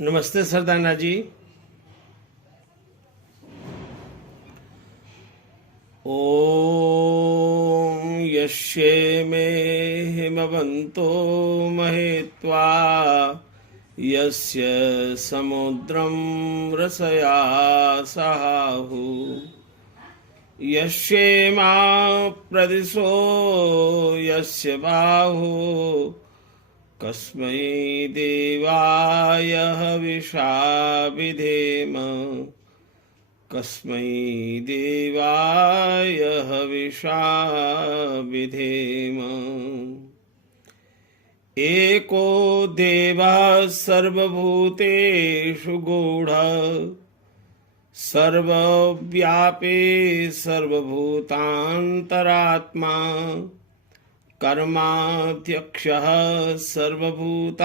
नमस्ते सरदाना जी। ओम यस्येमे हिमवन्तो महेत्वा यस्य समुद्रं रसया सहाहु यस्येमा प्रदिशो यस्य बाहु कस्मै देवाय हविषा विधेम कस्मै देवाय हविषा विधेम। एको देवः सर्वभूतेषु गूढः सर्वव्यापी सर्वभूतान्तरात्मा कर्माध्यक्षः सर्वभूतादिवासः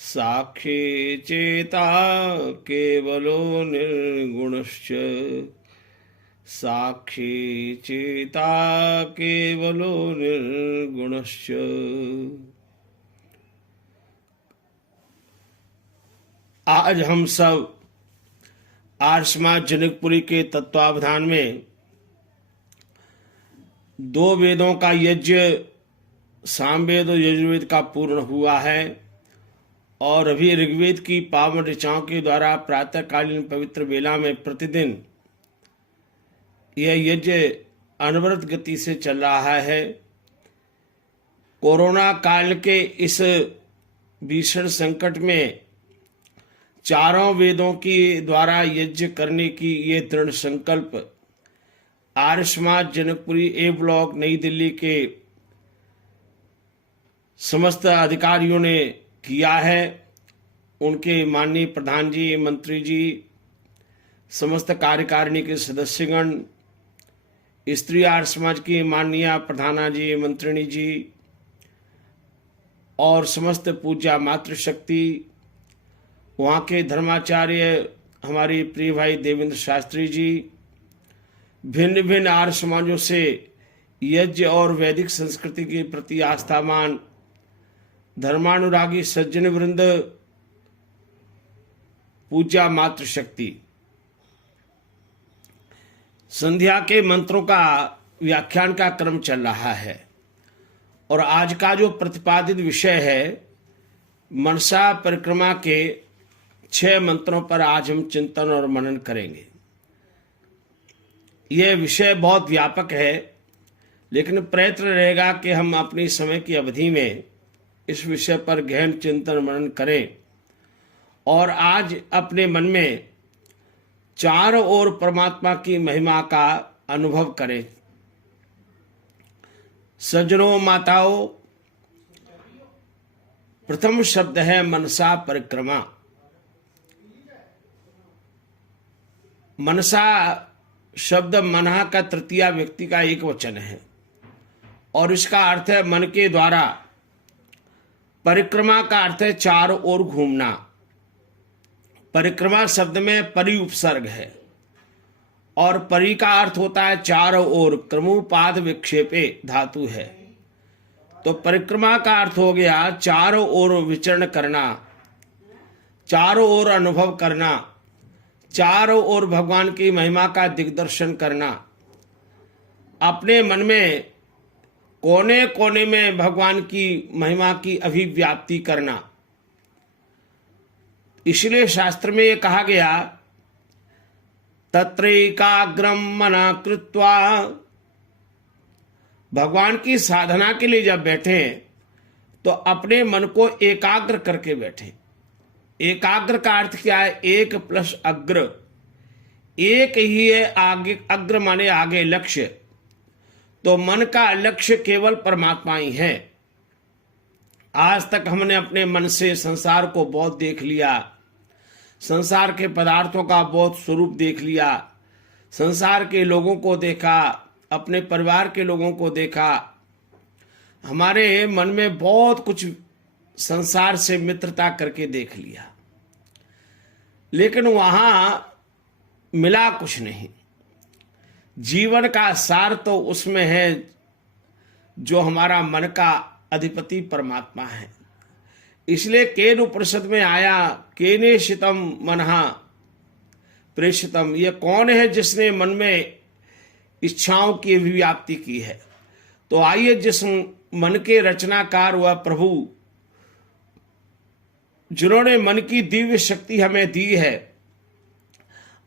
साक्षी चेता केवलो निर्गुणश्च साक्षी चेता केवलो निर्गुणश्च। आज हम सब आर्य समाज जनकपुरी के तत्वावधान में 2 वेदों का यज्ञ सामवेद और यजुर्वेद का पूर्ण हुआ है और अभी ऋग्वेद की पावन ऋचाओं के द्वारा प्रातःकालीन पवित्र वेला में प्रतिदिन यह यज्ञ अनवरत गति से चल रहा है। कोरोना काल के इस भीषण संकट में चारों वेदों की द्वारा यज्ञ करने की ये दृढ़ संकल्प आर्य समाज जनकपुरी ए ब्लॉक नई दिल्ली के समस्त अधिकारियों ने किया है। उनके माननीय प्रधान जी, मंत्री जी, समस्त कार्यकारिणी के सदस्यगण, स्त्री आर्य समाज की माननीय प्रधाना जी, मंत्रिणी जी और समस्त पूज्या मातृशक्ति, वहाँ के धर्माचार्य हमारे प्रिय भाई देवेंद्र शास्त्री जी, भिन्न भिन्न आर्य समाजों से यज्ञ और वैदिक संस्कृति के प्रति आस्थावान धर्मानुरागी सज्जन वृंद, पूज्या मातृशक्ति, संध्या के मंत्रों का व्याख्यान का क्रम चल रहा है और आज का जो प्रतिपादित विषय है मनसा परिक्रमा के 6 मंत्रों पर आज हम चिंतन और मनन करेंगे। यह विषय बहुत व्यापक है, लेकिन प्रयत्न रहेगा कि हम अपनी समय की अवधि में इस विषय पर गहन चिंतन मनन करें और आज अपने मन में चारों ओर परमात्मा की महिमा का अनुभव करें। सज्जनों, माताओं, प्रथम शब्द है मनसा परिक्रमा। मनसा शब्द मनः का तृतीया व्यक्ति का एक वचन है और इसका अर्थ है मन के द्वारा। परिक्रमा का अर्थ है चारों ओर घूमना। परिक्रमा शब्द में परि उपसर्ग है और परि का अर्थ होता है चारों ओर, क्रमोपाद विक्षेपे धातु है। तो परिक्रमा का अर्थ हो गया चारों ओर विचरण करना, चारों ओर अनुभव करना, चारों ओर भगवान की महिमा का दिग्दर्शन करना, अपने मन में कोने कोने में भगवान की महिमा की अभिव्याप्ति करना। इसलिए शास्त्र में ये कहा गया तत्रैकाग्रम मना कृत्वा, भगवान की साधना के लिए जब बैठे तो अपने मन को एकाग्र करके बैठे। एकाग्र का अर्थ क्या है? 1 + अग्र, एक ही है आगे, अग्र माने आगे, लक्ष्य। तो मन का लक्ष्य केवल परमात्मा ही है। आज तक हमने अपने मन से संसार को बहुत देख लिया, संसार के पदार्थों का बहुत स्वरूप देख लिया, संसार के लोगों को देखा, अपने परिवार के लोगों को देखा, हमारे मन में बहुत कुछ संसार से मित्रता करके देख लिया, लेकिन वहां मिला कुछ नहीं। जीवन का सार तो उसमें है जो हमारा मन का अधिपति परमात्मा है। इसलिए केन उपनिषद में आया केने शितम मनहा प्रेषितम, ये कौन है जिसने मन में इच्छाओं की अभिव्यक्ति की है। तो आइए जिस मन के रचनाकार हुआ प्रभु, जिन्होंने मन की दिव्य शक्ति हमें दी है,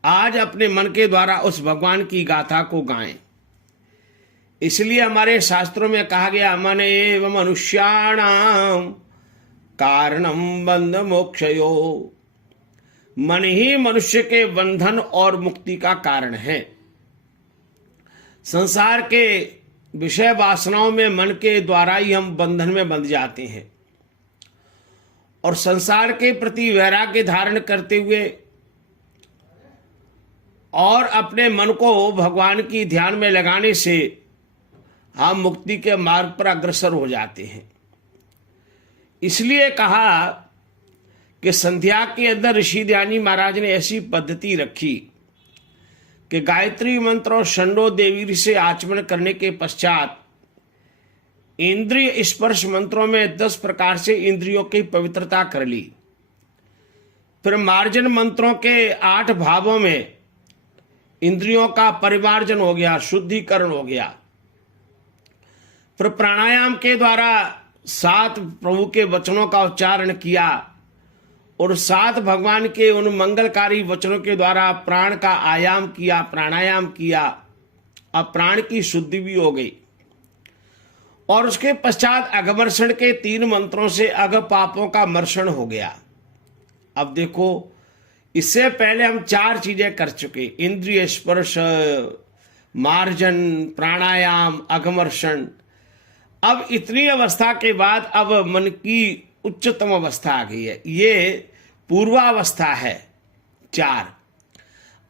आज अपने मन के द्वारा उस भगवान की गाथा को गाएं। इसलिए हमारे शास्त्रों में कहा गया मन एव मनुष्याणाम कारणम बंध मोक्षयो, मन ही मनुष्य के बंधन और मुक्ति का कारण है। संसार के विषय वासनाओं में मन के द्वारा ही हम बंधन में बंध जाते हैं और संसार के प्रति वैराग्य धारण करते हुए और अपने मन को भगवान की ध्यान में लगाने से हम मुक्ति के मार्ग पर अग्रसर हो जाते हैं। इसलिए कहा कि संध्या के अंदर ऋषि ध्यानी महाराज ने ऐसी पद्धति रखी कि गायत्री मंत्र और षंडो देवी से आचमन करने के पश्चात इंद्रिय स्पर्श मंत्रों में 10 प्रकार से इंद्रियों की पवित्रता कर ली। फिर मार्जन मंत्रों के 8 भावों में इंद्रियों का परिमार्जन हो गया, शुद्धिकरण हो गया। फिर प्राणायाम के द्वारा 7 प्रभु के वचनों का उच्चारण किया और 7 भगवान के उन मंगलकारी वचनों के द्वारा प्राण का आयाम किया, प्राणायाम किया। अब प्राण की शुद्धि भी हो गई और उसके पश्चात अघमर्षण के 3 मंत्रों से अघ पापों का मर्षण हो गया। अब देखो, इससे पहले हम 4 चीजें कर चुके, इंद्रिय स्पर्श, मार्जन, प्राणायाम, अघमर्षण। अब इतनी अवस्था के बाद अब मन की उच्चतम अवस्था आ गई है, ये पूर्वावस्था है 4।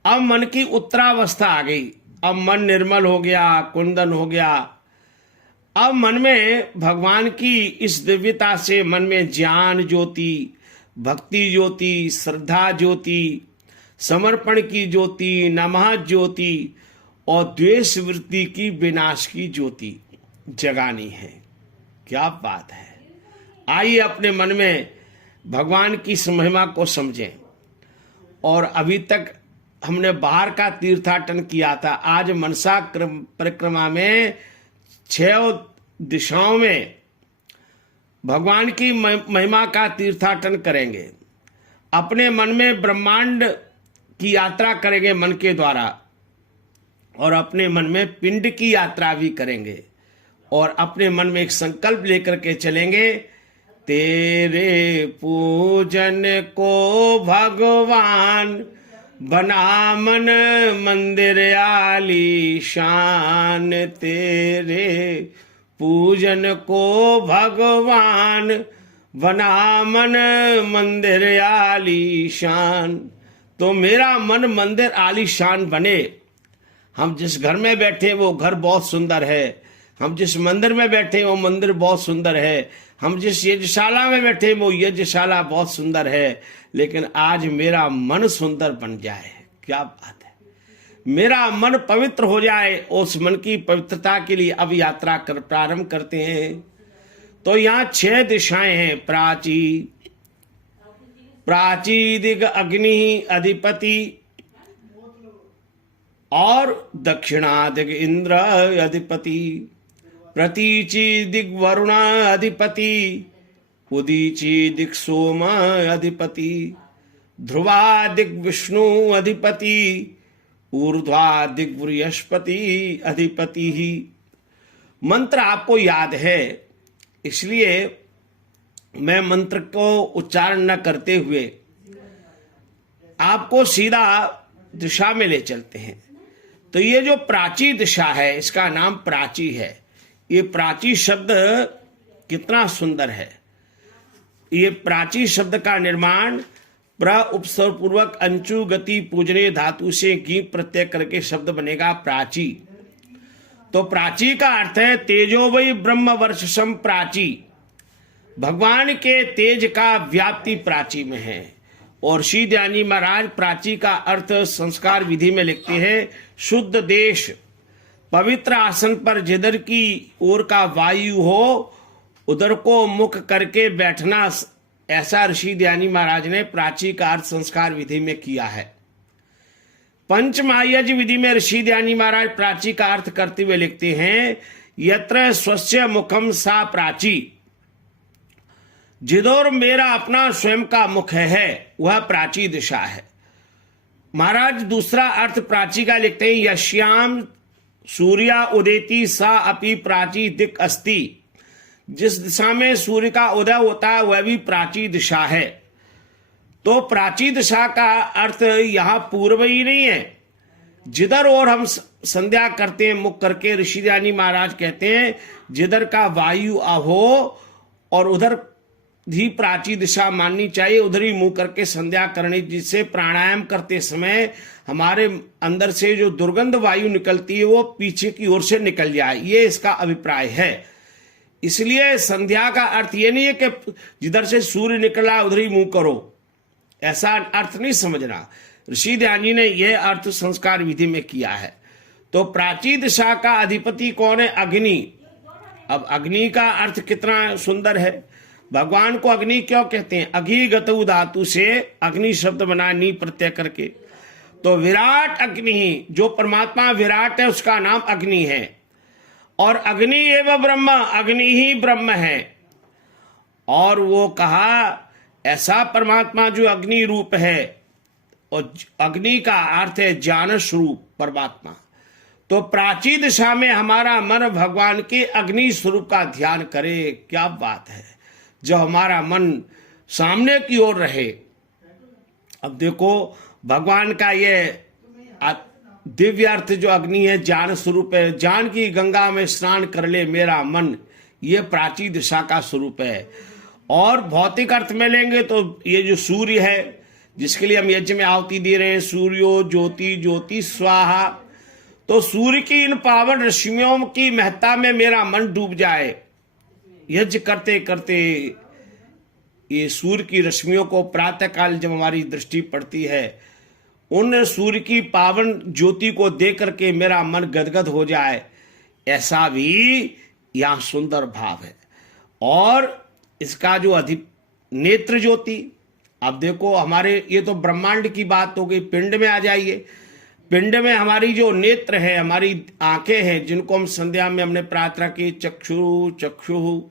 अब मन की उत्तरावस्था आ गई, अब मन निर्मल हो गया, कुंदन हो गया। अब मन में भगवान की इस दिव्यता से मन में ज्ञान ज्योति, भक्ति ज्योति, श्रद्धा ज्योति, समर्पण की ज्योति, नमः ज्योति और द्वेष वृत्ति की विनाश की ज्योति जगानी है। क्या बात है। आइए अपने मन में भगवान की इस महिमा को समझें। और अभी तक हमने बाहर का तीर्थाटन किया था, आज मनसा परिक्रमा में 6 दिशाओं में भगवान की महिमा का तीर्थाटन करेंगे। अपने मन में ब्रह्मांड की यात्रा करेंगे मन के द्वारा और अपने मन में पिंड की यात्रा भी करेंगे और अपने मन में एक संकल्प लेकर के चलेंगे, तेरे पूजन को भगवान बना मन मंदिर आलीशान, तेरे पूजन को भगवान बना मन मंदिर आलीशान। तो मेरा मन मंदिर आलीशान बने। हम जिस घर में बैठे वो घर बहुत सुंदर है, हम जिस मंदिर में बैठे वो मंदिर बहुत सुंदर है, हम जिस यज्ञशाला में बैठे वो यज्ञशाला बहुत सुंदर है, लेकिन आज मेरा मन सुंदर बन जाए। क्या बात है, मेरा मन पवित्र हो जाए। उस मन की पवित्रता के लिए अब यात्रा प्रारंभ करते हैं। तो यहाँ 6 दिशाएं हैं, प्राची दिग अग्नि अधिपति और दक्षिणा दिग इंद्र अधिपति, प्रतीचि दिग वरुण अधिपति, उदीची दिग सोम अधिपति, ध्रुवा दिग विष्णु अधिपति, ऊर्ध्वा दिग बृहस्पति अधिपति ही। मंत्र आपको याद है, इसलिए मैं मंत्र को उच्चारण न करते हुए आपको सीधा दिशा में ले चलते हैं। तो ये जो प्राची दिशा है, इसका नाम प्राची है। ये प्राची शब्द कितना सुंदर है। ये प्राची शब्द का निर्माण प्र उपस्वर पूर्वक अंचु गति पूजने धातु से गी प्रत्यय करके शब्द बनेगा प्राची। तो प्राची का अर्थ है तेजो वै ब्रह्म वर्षसम प्राची, भगवान के तेज का व्याप्ति प्राची में है। और श्री दयानी महाराज प्राची का अर्थ संस्कार विधि में लिखते हैं, शुद्ध देश, पवित्र आसन पर जिधर की ओर का वायु हो उधर को मुख करके बैठना ऐसा ऋषि दयानी महाराज ने प्राची का अर्थ संस्कार विधि में किया है। पंचमहायज्ञ विधि में ऋषि दयानी महाराज प्राची का अर्थ करते हुए लिखते हैं, यत्र स्वस्य मुखम सा प्राची, जिधर मेरा अपना स्वयं का मुख है वह प्राची दिशा है। महाराज दूसरा अर्थ प्राची का लिखते हैं, यश्याम सूर्या उदेति सा अपि प्राची दिक् अस्ति, जिस दिशा में सूर्य का उदय होता है वह भी प्राची दिशा है। तो प्राची दिशा का अर्थ यहां पूर्व ही नहीं है, जिधर और हम संध्या करते हैं मुख करके, ऋषि दयानी महाराज कहते हैं जिधर का वायु हो और उधर ही प्राची दिशा माननी चाहिए, उधर ही मुंह करके संध्या करनी, जिससे प्राणायाम करते समय हमारे अंदर से जो दुर्गंध वायु निकलती है वो पीछे की ओर से निकल जाए, ये इसका अभिप्राय है। इसलिए संध्या का अर्थ ये नहीं है कि जिधर से सूर्य निकला उधर ही मुंह करो, ऐसा अर्थ नहीं समझना। ऋषि दयानी ने यह अर्थ संस्कार विधि में किया है। तो प्राची दिशा का अधिपति कौन है? अग्नि। अब अग्नि का अर्थ कितना सुंदर है। भगवान को अग्नि क्यों कहते हैं? अघि गतु धातु से अग्नि शब्द बना, नी प्रत्यय करके। तो विराट अग्नि, जो परमात्मा विराट है उसका नाम अग्नि है। और अग्नि एवं ब्रह्म, अग्नि ही ब्रह्म है। और वो कहा ऐसा परमात्मा जो अग्नि रूप है, और अग्नि का अर्थ है ज्ञान स्वरूप परमात्मा। तो प्राची दिशा में हमारा मन भगवान के अग्नि स्वरूप का ध्यान करे, क्या बात है, जो हमारा मन सामने की ओर रहे। अब देखो भगवान का ये दिव्य अर्थ जो अग्नि है ज्ञान स्वरूप है, ज्ञान की गंगा में स्नान कर ले मेरा मन, ये प्राची दिशा का स्वरूप है। और भौतिक अर्थ में लेंगे तो ये जो सूर्य है जिसके लिए हम यज्ञ में आहुति दे रहे हैं, सूर्यो ज्योति ज्योति स्वाहा, तो सूर्य की इन पावन रश्मियों की महत्ता में मेरा मन डूब जाए। यज्ञ करते करते ये सूर्य की रश्मियों को प्रातः काल जब हमारी दृष्टि पड़ती है, उन सूर्य की पावन ज्योति को देख करके मेरा मन गदगद हो जाए, ऐसा भी यहां सुंदर भाव है। और इसका जो नेत्र ज्योति, अब देखो हमारे ये तो ब्रह्मांड की बात हो गई, पिंड में आ जाइए। पिंड में हमारी जो नेत्र है, हमारी आंखें हैं, जिनको हम संध्या में हमने प्रार्थना की चक्षु चक्षु,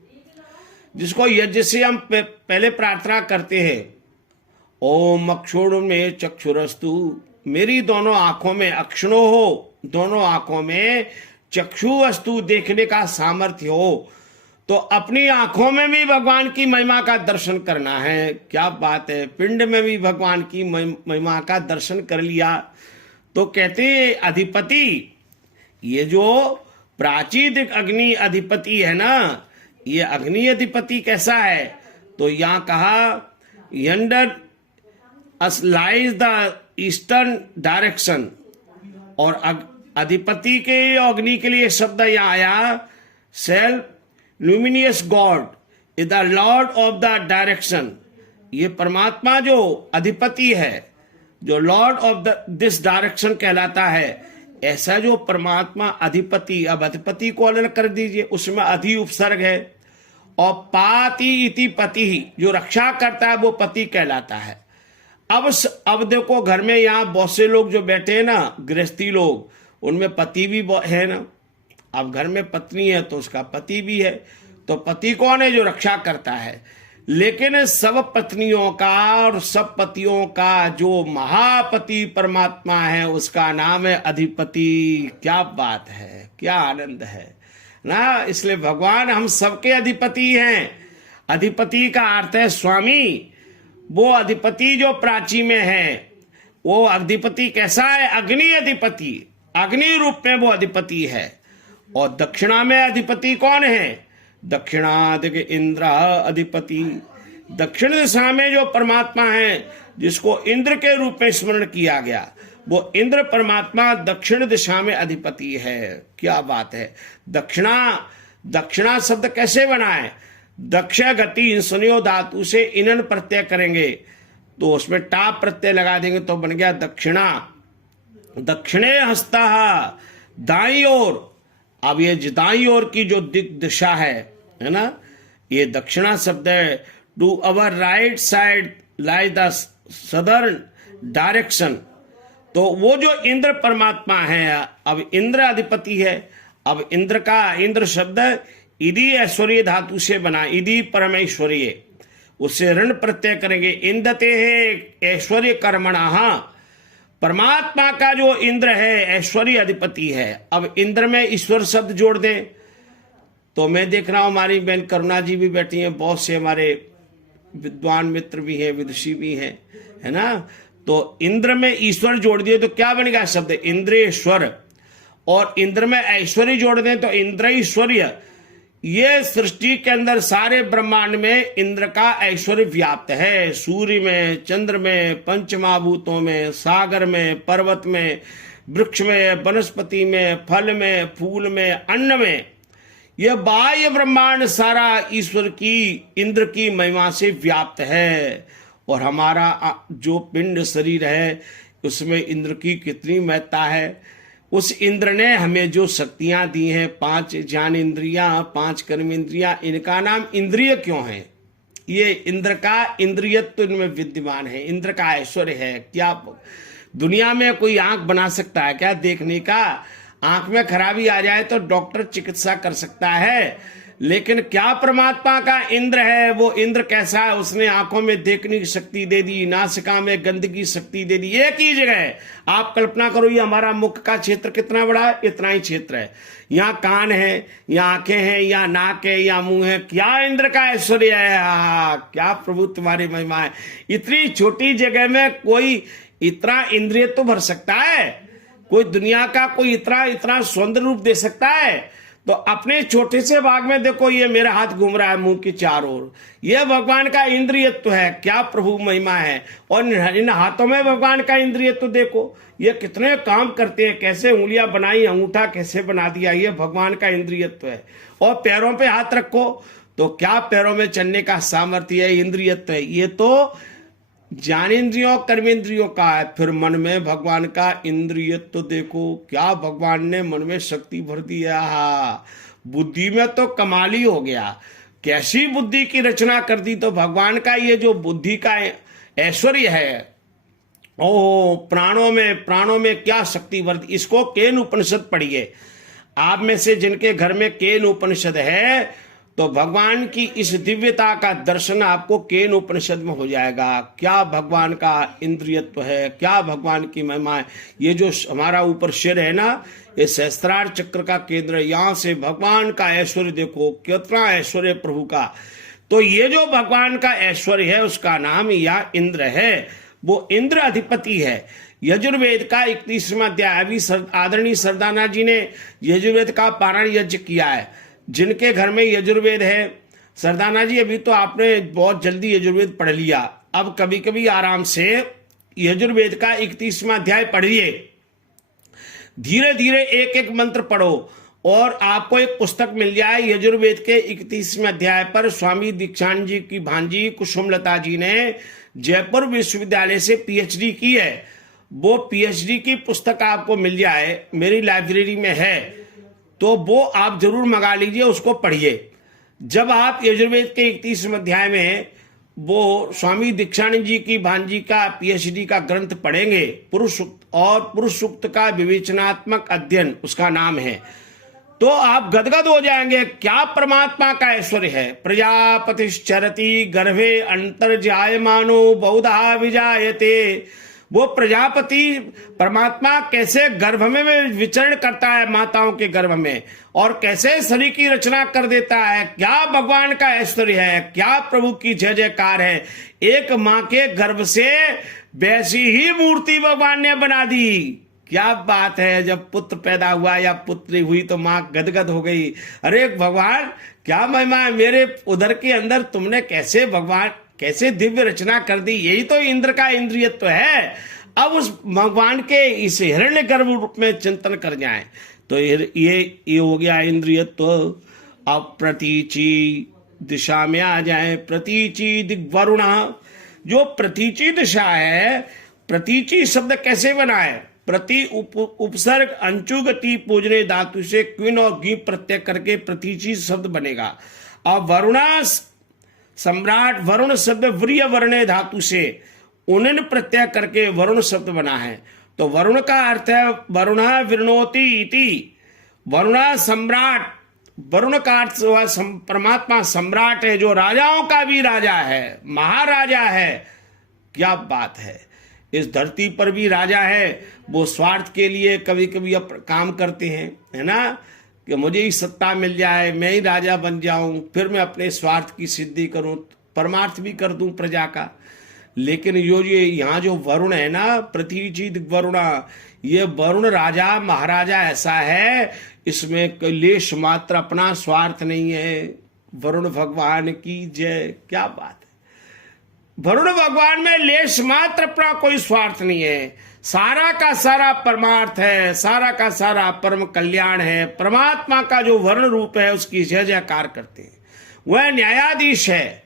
जिसको यज्ञ से हम पहले प्रार्थना करते हैं, ओम अक्षुण में चक्षुरस्तु, मेरी दोनों आंखों में अक्षणो हो, दोनों आंखों में चक्षु अस्तु, देखने का सामर्थ्य हो। तो अपनी आंखों में भी भगवान की महिमा का दर्शन करना है, क्या बात है। पिंड में भी भगवान की महिमा का दर्शन कर लिया। तो कहते हैं अधिपति, ये जो प्राचीन अग्नि अधिपति है ना, ये अग्नि अधिपति कैसा है? तो यहां कहा yonder us lies the eastern direction, और अधिपति के अग्नि के लिए शब्द यहां आया, self luminous God is the Lord of the direction. ये परमात्मा जो अधिपति है, जो लॉर्ड ऑफ दिस डायरेक्शन कहलाता है, ऐसा जो परमात्मा अधिपति, अब अधिपति को अलग कर दीजिए, उसमें अधि उपसर्ग है, और पाति इति पति, जो रक्षा करता है वो पति कहलाता है। अब देखो घर में यहाँ बहुत से लोग जो बैठे हैं ना, गृहस्थी लोग, उनमें पति भी है ना। अब घर में पत्नी है तो उसका पति भी है, तो पति कौन है? जो रक्षा करता है। लेकिन सब पत्नियों का और सब पतियों का जो महापति परमात्मा है, उसका नाम है अधिपति। क्या बात है, क्या आनंद है ना। इसलिए भगवान हम सबके अधिपति हैं। अधिपति का अर्थ है स्वामी। वो अधिपति जो प्राची में है, वो अधिपति कैसा है? अग्नि अधिपति, अग्नि रूप में वो अधिपति है। और दक्षिणा में अधिपति कौन है? दक्षिणादिक इंद्र अधिपति। दक्षिण दिशा में जो परमात्मा है, जिसको इंद्र के रूप में स्मरण किया गया, वो इंद्र परमात्मा दक्षिण दिशा में अधिपति है। क्या बात है। दक्षिणा शब्द कैसे बना है? दक्ष गति इंसनियो धातु से इनन प्रत्यय करेंगे तो उसमें टाप प्रत्यय लगा देंगे तो बन गया दक्षिणा। दक्षिणे हस्ता, दाई ओर। अब ये दाई ओर की जो दिशा है ना, ये दक्षिणा शब्द है। To our right side lie the southern direction. तो वो जो इंद्र परमात्मा है, अब इंद्र अधिपति है। अब इंद्र का, इंद्र शब्द इदी ऐश्वर्य धातु से बना, इदी परमेश्वर्य, उससे ऋण प्रत्यय करेंगे। इंदते है ऐश्वर्य कर्मणा, परमात्मा का जो इंद्र है ऐश्वर्य अधिपति है। अब इंद्र में ईश्वर शब्द जोड़ दें तो मैं देख रहा हूं हमारी बहन करुणा जी भी बैठी हैं, बहुत से हमारे विद्वान मित्र भी हैं, विदुषी भी हैं, है ना। तो इंद्र में ईश्वर जोड़ दिए तो क्या बनेगा शब्द इंद्रेश्वर, और इंद्र में ऐश्वर्य जोड़ दें तो इंद्रैश्वर्य। ये सृष्टि के अंदर सारे ब्रह्मांड में इंद्र का ऐश्वर्य व्याप्त है। सूर्य में, चंद्र में, पंचमहाभूतों में, सागर में, पर्वत में, वृक्ष में, वनस्पति में, फल में, फूल में, अन्न में, यह बाह्य ब्रह्मांड सारा ईश्वर की, इंद्र की महिमा से व्याप्त है। और हमारा जो पिंड शरीर है उसमें इंद्र की कितनी महत्ता है। उस इंद्र ने हमें जो शक्तियां दी हैं, 5 ज्ञान इंद्रियां, 5 कर्म इंद्रियां, इनका नाम इंद्रिय क्यों है? ये इंद्र का इंद्रियत्व इनमें विद्यमान है, इंद्र का ऐश्वर्य है। क्या दुनिया में कोई आंख बना सकता है क्या देखने का? आंख में खराबी आ जाए तो डॉक्टर चिकित्सा कर सकता है, लेकिन क्या परमात्मा का इंद्र है? वो इंद्र कैसा है? उसने आंखों में देखने की शक्ति दे दी, नासिका में गंध की शक्ति दे दी। एक ही जगह है, आप कल्पना करो, ये हमारा मुख का क्षेत्र कितना बड़ा है, इतना ही क्षेत्र है। यहाँ कान है, यहाँ आंखें हैं, यहाँ नाक है, यहाँ मुंह है। क्या इंद्र का ऐश्वर्य है! क्या प्रभु तुम्हारी महिमा है! इतनी छोटी जगह में कोई इतना इंद्रिय तो भर सकता है? कोई दुनिया का कोई इतना सौंदर्य रूप दे सकता है? तो अपने छोटे से भाग में देखो, ये मेरा हाथ घूम रहा है मुंह की चारों ओर, यह भगवान का इंद्रियत्व है। क्या प्रभु महिमा है! और इन हाथों में भगवान का इंद्रियत्व देखो, ये कितने काम करते हैं, कैसे उंगलियां बनाई, अंगूठा कैसे बना दिया, ये भगवान का इंद्रियत्व है। और पैरों पे हाथ रखो तो क्या पैरों में चलने का सामर्थ्य है, इंद्रियत्व है। ये तो ज्ञानेन्द्रियों कर्मेंद्रियों का है। फिर मन में भगवान का इंद्रियत्व देखो, क्या भगवान ने मन में शक्ति भर दिया। बुद्धि में तो कमाल ही हो गया, कैसी बुद्धि की रचना कर दी। तो भगवान का ये जो बुद्धि का ऐश्वर्य है, ओ प्राणों में क्या शक्ति भर दी। इसको केन उपनिषद पढ़िए। आप में से जिनके घर में केन उपनिषद है तो भगवान की इस दिव्यता का दर्शन आपको केन उपनिषद में हो जाएगा। क्या भगवान का इंद्रियत्व है, क्या भगवान की महिमा है। ये जो हमारा ऊपर सिर है ना, ये सहस्त्रार चक्र का केंद्र है। यहां से भगवान का ऐश्वर्य देखो, कितना ऐश्वर्य प्रभु का। तो ये जो भगवान का ऐश्वर्य है उसका नाम या इंद्र है। वो इंद्र अधिपति है। यजुर्वेद का 31वां अध्याय, अभी आदरणीय सरदाना जी ने यजुर्वेद का पारायण यज्ञ किया है। जिनके घर में यजुर्वेद है, सरदाना जी अभी तो आपने बहुत जल्दी यजुर्वेद पढ़ लिया, अब कभी कभी आराम से यजुर्वेद का 31वां अध्याय पढ़िए। धीरे धीरे एक एक मंत्र पढ़ो और आपको एक पुस्तक मिल जाए यजुर्वेद के 31वें अध्याय पर। स्वामी दीक्षांत जी की भांजी कुसुमलता जी ने जयपुर विश्वविद्यालय से पीएचडी की है। वो पीएचडी की पुस्तक आपको मिल जाए, मेरी लाइब्रेरी में है, तो वो आप जरूर मंगा लीजिए, उसको पढ़िए। जब आप यजुर्वेद के 31वें अध्याय में वो स्वामी दीक्षानंद जी की भांजी का पीएचडी का ग्रंथ पढ़ेंगे, पुरुष सूक्त, और पुरुष सूक्त का विवेचनात्मक अध्ययन उसका नाम है, तो आप गदगद हो जाएंगे। क्या परमात्मा का ऐश्वर्य है। प्रजापतिश्चरति गर्भे अंतर्जायमानो बहुधा विजायते। वो प्रजापति परमात्मा कैसे गर्भ में विचरण करता है, माताओं के गर्भ में, और कैसे शरीर की रचना कर देता है। क्या भगवान का ऐश्वर्य है, क्या प्रभु की जय जयकार है। एक मां के गर्भ से वैसी ही मूर्ति भगवान ने बना दी। क्या बात है। जब पुत्र पैदा हुआ या पुत्री हुई तो मां गदगद हो गई। अरे भगवान क्या महिमा है, मेरे उदर के अंदर तुमने कैसे भगवान कैसे दिव्य रचना कर दी। यही तो इंद्र का इंद्रियत्व है। अब उस भगवान के इस हिरण्य गर्भ रूप में चिंतन कर जाएं तो ये हो गया इंद्रियत्व। अब प्रतीची दिशा में आ जाए। प्रतीची दिग्वरुणा, जो प्रतीची दिशा है, प्रतीची शब्द कैसे बना है। प्रति उपसर्ग अंचुगति पूजने धातु से क्विन और गी प्रत्यय करके प्रतीची शब्द बनेगा। अब वरुणा सम्राट वरुण शब्द व्रिय वर्णे धातु से उन्नन प्रत्यय करके वरुण शब्द बना है। तो वरुण का अर्थ है वरुणा विरणोति इति, वरुणा सम्राट, वरुण का अर्थ परमात्मा सम्राट है, जो राजाओं का भी राजा है, महाराजा है। क्या बात है, इस धरती पर भी राजा है। वो स्वार्थ के लिए कभी कभी काम करते हैं, है ना, कि मुझे ही सत्ता मिल जाए, मैं ही राजा बन जाऊं, फिर मैं अपने स्वार्थ की सिद्धि करूं, परमार्थ भी कर दूं प्रजा का। लेकिन ये यहाँ जो वरुण है ना, पृथ्वी वरुणा, ये वरुण राजा महाराजा ऐसा है, इसमें लेश मात्र अपना स्वार्थ नहीं है। वरुण भगवान की जय। क्या बात है, वरुण भगवान में लेश मात्र अपना कोई स्वार्थ नहीं है, सारा का सारा परमार्थ है, सारा का सारा परम कल्याण है। परमात्मा का जो वरुण रूप है उसकी जय जयकार करते हैं। वह न्यायाधीश है,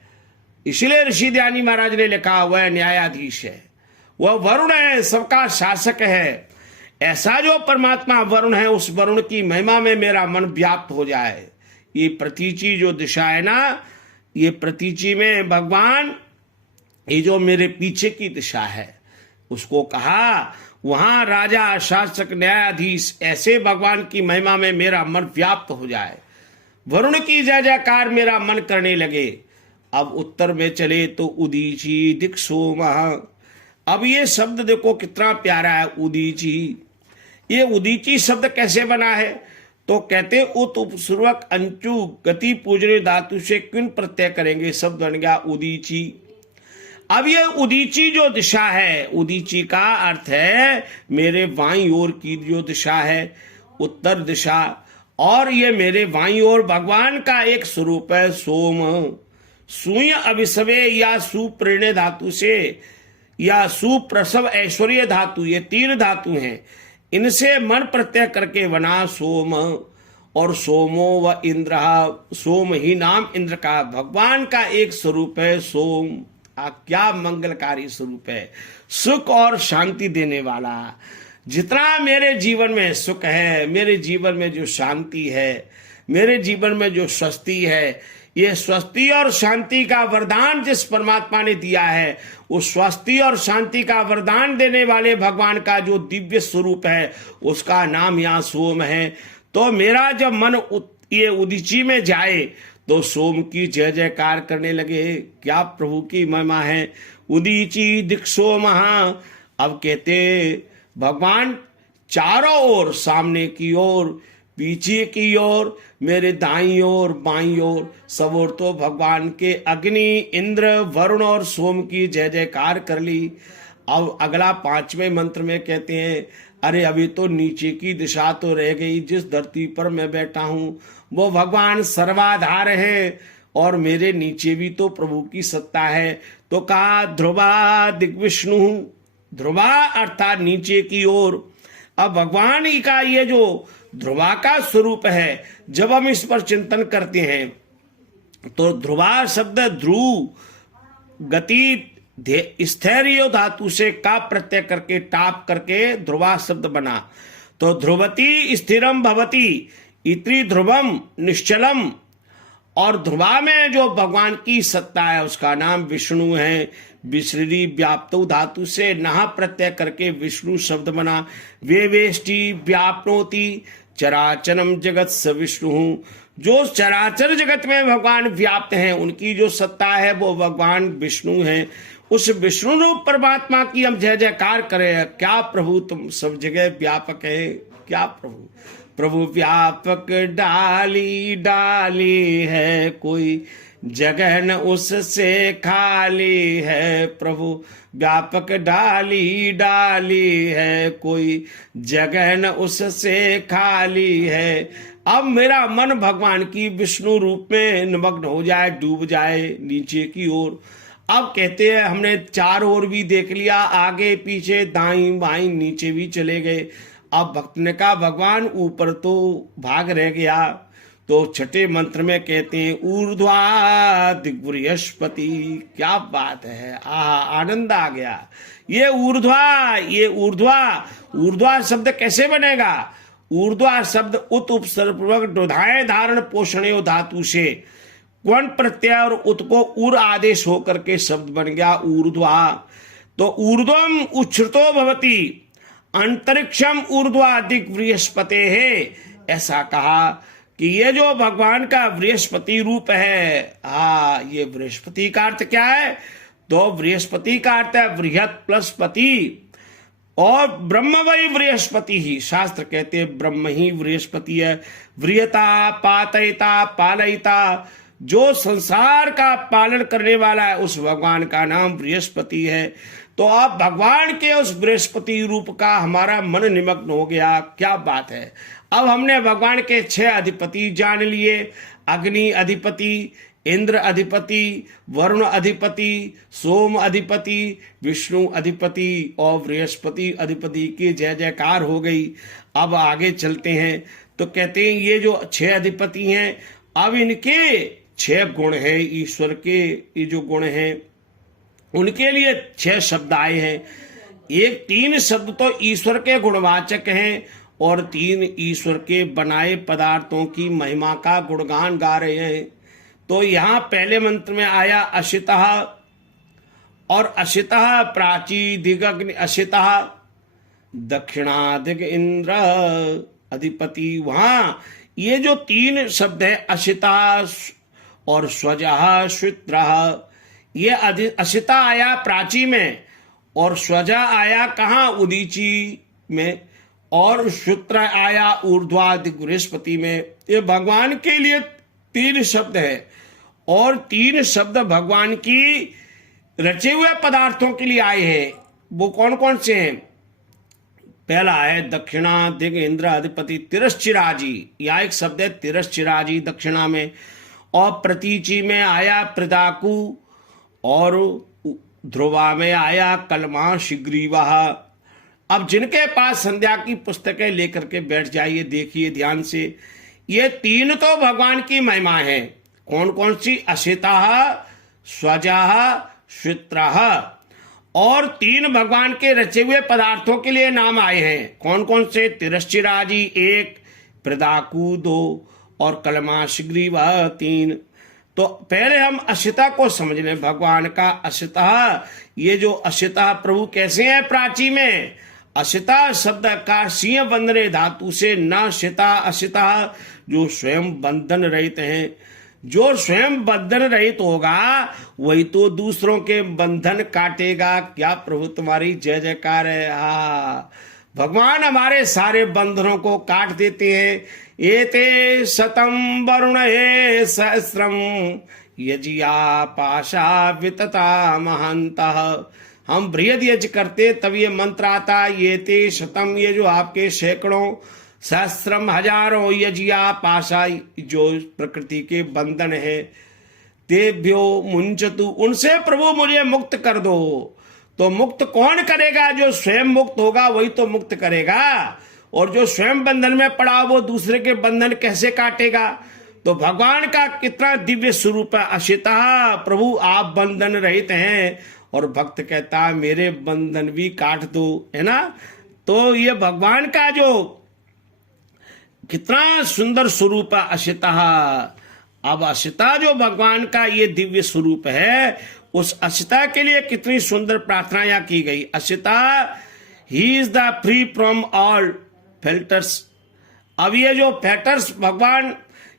इसलिए ऋषि ध्यानी महाराज ने लिखा वह न्यायाधीश है, वह वरुण है, सबका शासक है। ऐसा जो परमात्मा वरुण है, उस वरुण की महिमा में मेरा मन व्याप्त हो जाए। ये प्रतीची जो दिशा है ना, ये प्रतीची में भगवान, ये जो मेरे पीछे की दिशा है, उसको कहा वहां राजा शासक न्यायाधीश, ऐसे भगवान की महिमा में मेरा मन व्याप्त हो जाए, वरुण की जय जयकार मेरा मन करने लगे। अब उत्तर में चले तो उदीची दिक्षो महा। अब ये शब्द देखो कितना प्यारा है, उदीची। ये उदीची शब्द कैसे बना है? तो कहते उत उपपूर्वक अंचु गति पूजने धातु से क्यों प्रत्यय करेंगे, शब्द बन गया उदीची। अब ये उदीची जो दिशा है, उदीची का अर्थ है मेरे बाईं ओर की जो दिशा है, उत्तर दिशा, और ये मेरे बाईं ओर भगवान का एक स्वरूप है सोम। सूय अभिसवे या सुप्रेणे धातु से या सुप्रसव ऐश्वर्य धातु, ये तीन धातु हैं, इनसे मन प्रत्यय करके बना सोम। और सोमो व इंद्र, सोम ही नाम इंद्र का, भगवान का एक स्वरूप है सोम। क्या मंगलकारी स्वरूप है, सुख और शांति देने वाला। जितना मेरे जीवन में सुख है, मेरे जीवन में जो शांति है, मेरे जीवन में जो स्वस्ति है, ये स्वस्ति और शांति का वरदान जिस परमात्मा ने दिया है, उस स्वस्ति और शांति का वरदान देने वाले भगवान का जो दिव्य स्वरूप है, उसका नाम यहाँ सोम है। तो मेरा जब मन ये उदीची में जाए तो सोम की जय जयकार करने लगे। क्या प्रभु की महिमा है। उदीची दिक्षो महा। अब कहते भगवान चारों ओर, सामने की ओर, पीछे की ओर, मेरे दाईं ओर, बाईं ओर, सब ओर तो भगवान के अग्नि, इंद्र, वरुण और सोम की जय जयकार कर ली। अब अगला 5वें मंत्र में कहते हैं अरे अभी तो नीचे की दिशा तो रह गई, जिस धरती पर मैं बैठा हूं वो भगवान सर्वाधार है और मेरे नीचे भी तो प्रभु की सत्ता है। तो कहा ध्रुवा दिग्विष्णु, ध्रुवा अर्थात नीचे की ओर। अब भगवान ही का ये जो ध्रुवा का स्वरूप है, जब हम इस पर चिंतन करते हैं तो ध्रुवा शब्द ध्रुव, गति, स्थैर्य धातु से का प्रत्यय करके टाप करके ध्रुवा शब्द बना। तो ध्रुवती स्थिरम भवती इति ध्रुवम निश्चलम। और ध्रुवा में जो भगवान की सत्ता है उसका नाम विष्णु है। विश्री व्याप्त धातु से नहा प्रत्यय करके विष्णु शब्द बना। वे वेष्टि व्याप्नोति चराचरम जगत स विष्णु। जो चराचर जगत में भगवान व्याप्त हैं, उनकी जो सत्ता है वो भगवान विष्णु है। उस विष्णु रूप परमात्मा की हम जय जयकार करें। क्या प्रभु तुम सब जगह व्यापक है। क्या प्रभु, प्रभु व्यापक डाली डाली है, कोई जगह न उससे खाली है। प्रभु व्यापक डाली डाली है, कोई जगह न उससे खाली है। अब मेरा मन भगवान की विष्णु रूप में निमग्न हो जाए, डूब जाए नीचे की ओर। अब कहते हैं हमने चार ओर भी देख लिया, आगे पीछे दाईं बाईं नीचे भी चले गए। अब भक्त ने कहा भगवान ऊपर तो भाग रह गया। तो छठे मंत्र में कहते हैं ऊर्ध्वा दिग्बृहस्पति। क्या बात है, आनंद आ गया। ये ऊर्ध्वा, ये ऊर्ध्वा, ऊर्ध्वा शब्द कैसे बनेगा। ऊर्ध्वा शब्द उत उपसर्ग पूर्वक डोधाए धारण पोषण धातु से क्वण प्रत्यय और उत को उर आदेश होकर के शब्द बन गया ऊर्ध्वा। तो ऊर्ध्वम उच्छ्रितो भवति अंतरिक्षम ऊर्ध्वाधिक बृहस्पते है, ऐसा कहा कि ये जो भगवान का बृहस्पति रूप है, ये बृहस्पति का अर्थ क्या है? तो बृहस्पति का अर्थ है बृहत प्लस पति, और ब्रह्म वही बृहस्पति ही, शास्त्र कहते हैं ब्रह्म ही बृहस्पति है। बृहता पातयिता पालयिता, जो संसार का पालन करने वाला है, उस भगवान का नाम बृहस्पति है। तो अब भगवान के उस बृहस्पति रूप का हमारा मन निमग्न हो गया, क्या बात है। अब हमने भगवान के 6 अधिपति जान लिए, अग्नि अधिपति, इंद्र अधिपति, वरुण अधिपति, सोम अधिपति, विष्णु अधिपति और बृहस्पति अधिपति की जय जयकार हो गई। अब आगे चलते हैं तो कहते हैं ये जो 6 अधिपति हैं, अब इनके 6 गुण हैं ईश्वर के, ये जो गुण हैं उनके लिए 6 शब्द आए हैं। 3 शब्द तो ईश्वर के गुणवाचक हैं और 3 ईश्वर के बनाए पदार्थों की महिमा का गुणगान गा रहे हैं। तो यहां पहले मंत्र में आया अशितः, और अशितः प्राची दिग्ग्नि अशितः दक्षिणादिग इंद्र अधिपति। वहां ये जो 3 शब्द है अशिता और स्वजः श्वित्रः, ये अशिता आया प्राची में और स्वजा आया कहाँ? उदीची में, और शुक्र आया ऊर्ध्वाधिक बृहस्पति में। ये भगवान के लिए 3 शब्द है, और 3 शब्द भगवान की रचे हुए पदार्थों के लिए आए हैं। वो कौन कौन से हैं? पहला है दक्षिणाधिक इंद्र अधिपति तिरश्चिराजी, यह एक शब्द है तिरश्चिराजी दक्षिणा में, और प्रतीची में आया प्रदाकु, और ध्रुवा में आया कलमा शिग्रीवा। अब जिनके पास संध्या की पुस्तकें लेकर के बैठ जाइए, देखिए ध्यान से, ये 3 तो भगवान की महिमा है। कौन कौन सी? अशितः, स्वजः, श्वित्रः, और 3 भगवान के रचे हुए पदार्थों के लिए नाम आए हैं। कौन कौन से? तिरश्चिराजी 1, प्रदाकु 2 और कलमा शिग्रीवा 3। तो पहले हम अशिता को समझ लें। भगवान का अशिता, ये जो अशिता प्रभु कैसे हैं? प्राची में अशिता शब्द का सिंह बंधने धातु से न शिता अशिता, जो स्वयं बंधन रहित हैं। जो स्वयं बंधन रहित होगा वही तो दूसरों के बंधन काटेगा। क्या प्रभु तुम्हारी जय जयकार है। भगवान हमारे सारे बंधनों को काट देते हैं। एते शतम वरुण हे सहस्रम यजिया पाशा वितता महंतः। हम बृहद यज्ञ करते तब ये मंत्र आता, ये ते शतम, ये जो आपके सैकड़ों, सहस्रम हजारों, यजिया पाशा, जो प्रकृति के बंधन है, तेभ्यो मुंचतु, उनसे प्रभु मुझे मुक्त कर दो। तो मुक्त कौन करेगा? जो स्वयं मुक्त होगा वही तो मुक्त करेगा, और जो स्वयं बंधन में पड़ा वो दूसरे के बंधन कैसे काटेगा। तो भगवान का कितना दिव्य स्वरूप है। अशिता प्रभु आप बंधन रहित हैं, और भक्त कहता मेरे बंधन भी काट दो, है ना। तो ये भगवान का जो कितना सुंदर स्वरूप है अशिता। अब अशिता जो भगवान का ये दिव्य स्वरूप है, उस अशिता के लिए कितनी सुंदर प्रार्थना यहाँ की गई। अशिता he is the free from all fetters. अब ये जो फेटर्स भगवान,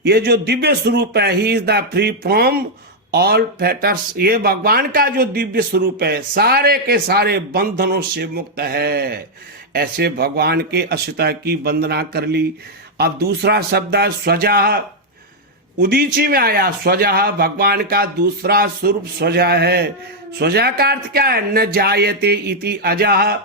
ये जो दिव्य स्वरूप है, ही is the free from all fetters, ये भगवान का जो दिव्य स्वरूप है सारे के सारे बंधनों से मुक्त है। ऐसे भगवान के अशिता की वंदना कर ली। अब दूसरा शब्द स्वजा, उदीची में आया। स्वजा भगवान का दूसरा स्वरूप स्वजा है। स्वजा का अर्थ क्या है? न जायते इति अजः,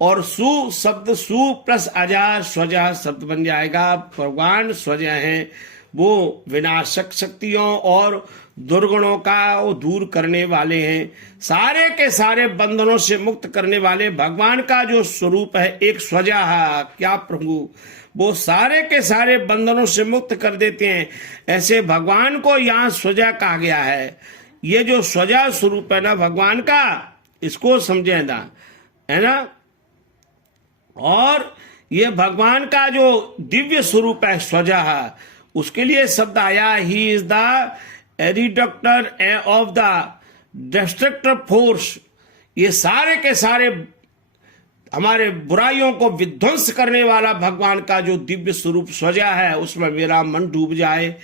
और सु शब्द सु प्लस अजः स्वजा शब्द बन जाएगा। भगवान स्वजा हैं, वो विनाशक शक्तियों और दुर्गुणों का वो दूर करने वाले हैं। सारे के सारे बंधनों से मुक्त करने वाले भगवान का जो स्वरूप है एक स्वजा है। क्या प्रभु वो सारे के सारे बंधनों से मुक्त कर देते हैं। ऐसे भगवान को यहाँ स्वजा कहा गया है। ये जो स्वजा स्वरूप है ना भगवान का, इसको समझे ना, है ना। और ये भगवान का जो दिव्य स्वरूप है स्वजा, उसके लिए शब्द आया he is the reductor of the destructor force, ये सारे के सारे हमारे बुराइयों को विध्वंस करने वाला भगवान का जो दिव्य स्वरूप सजा है उसमें मेरा मन डूब जाए।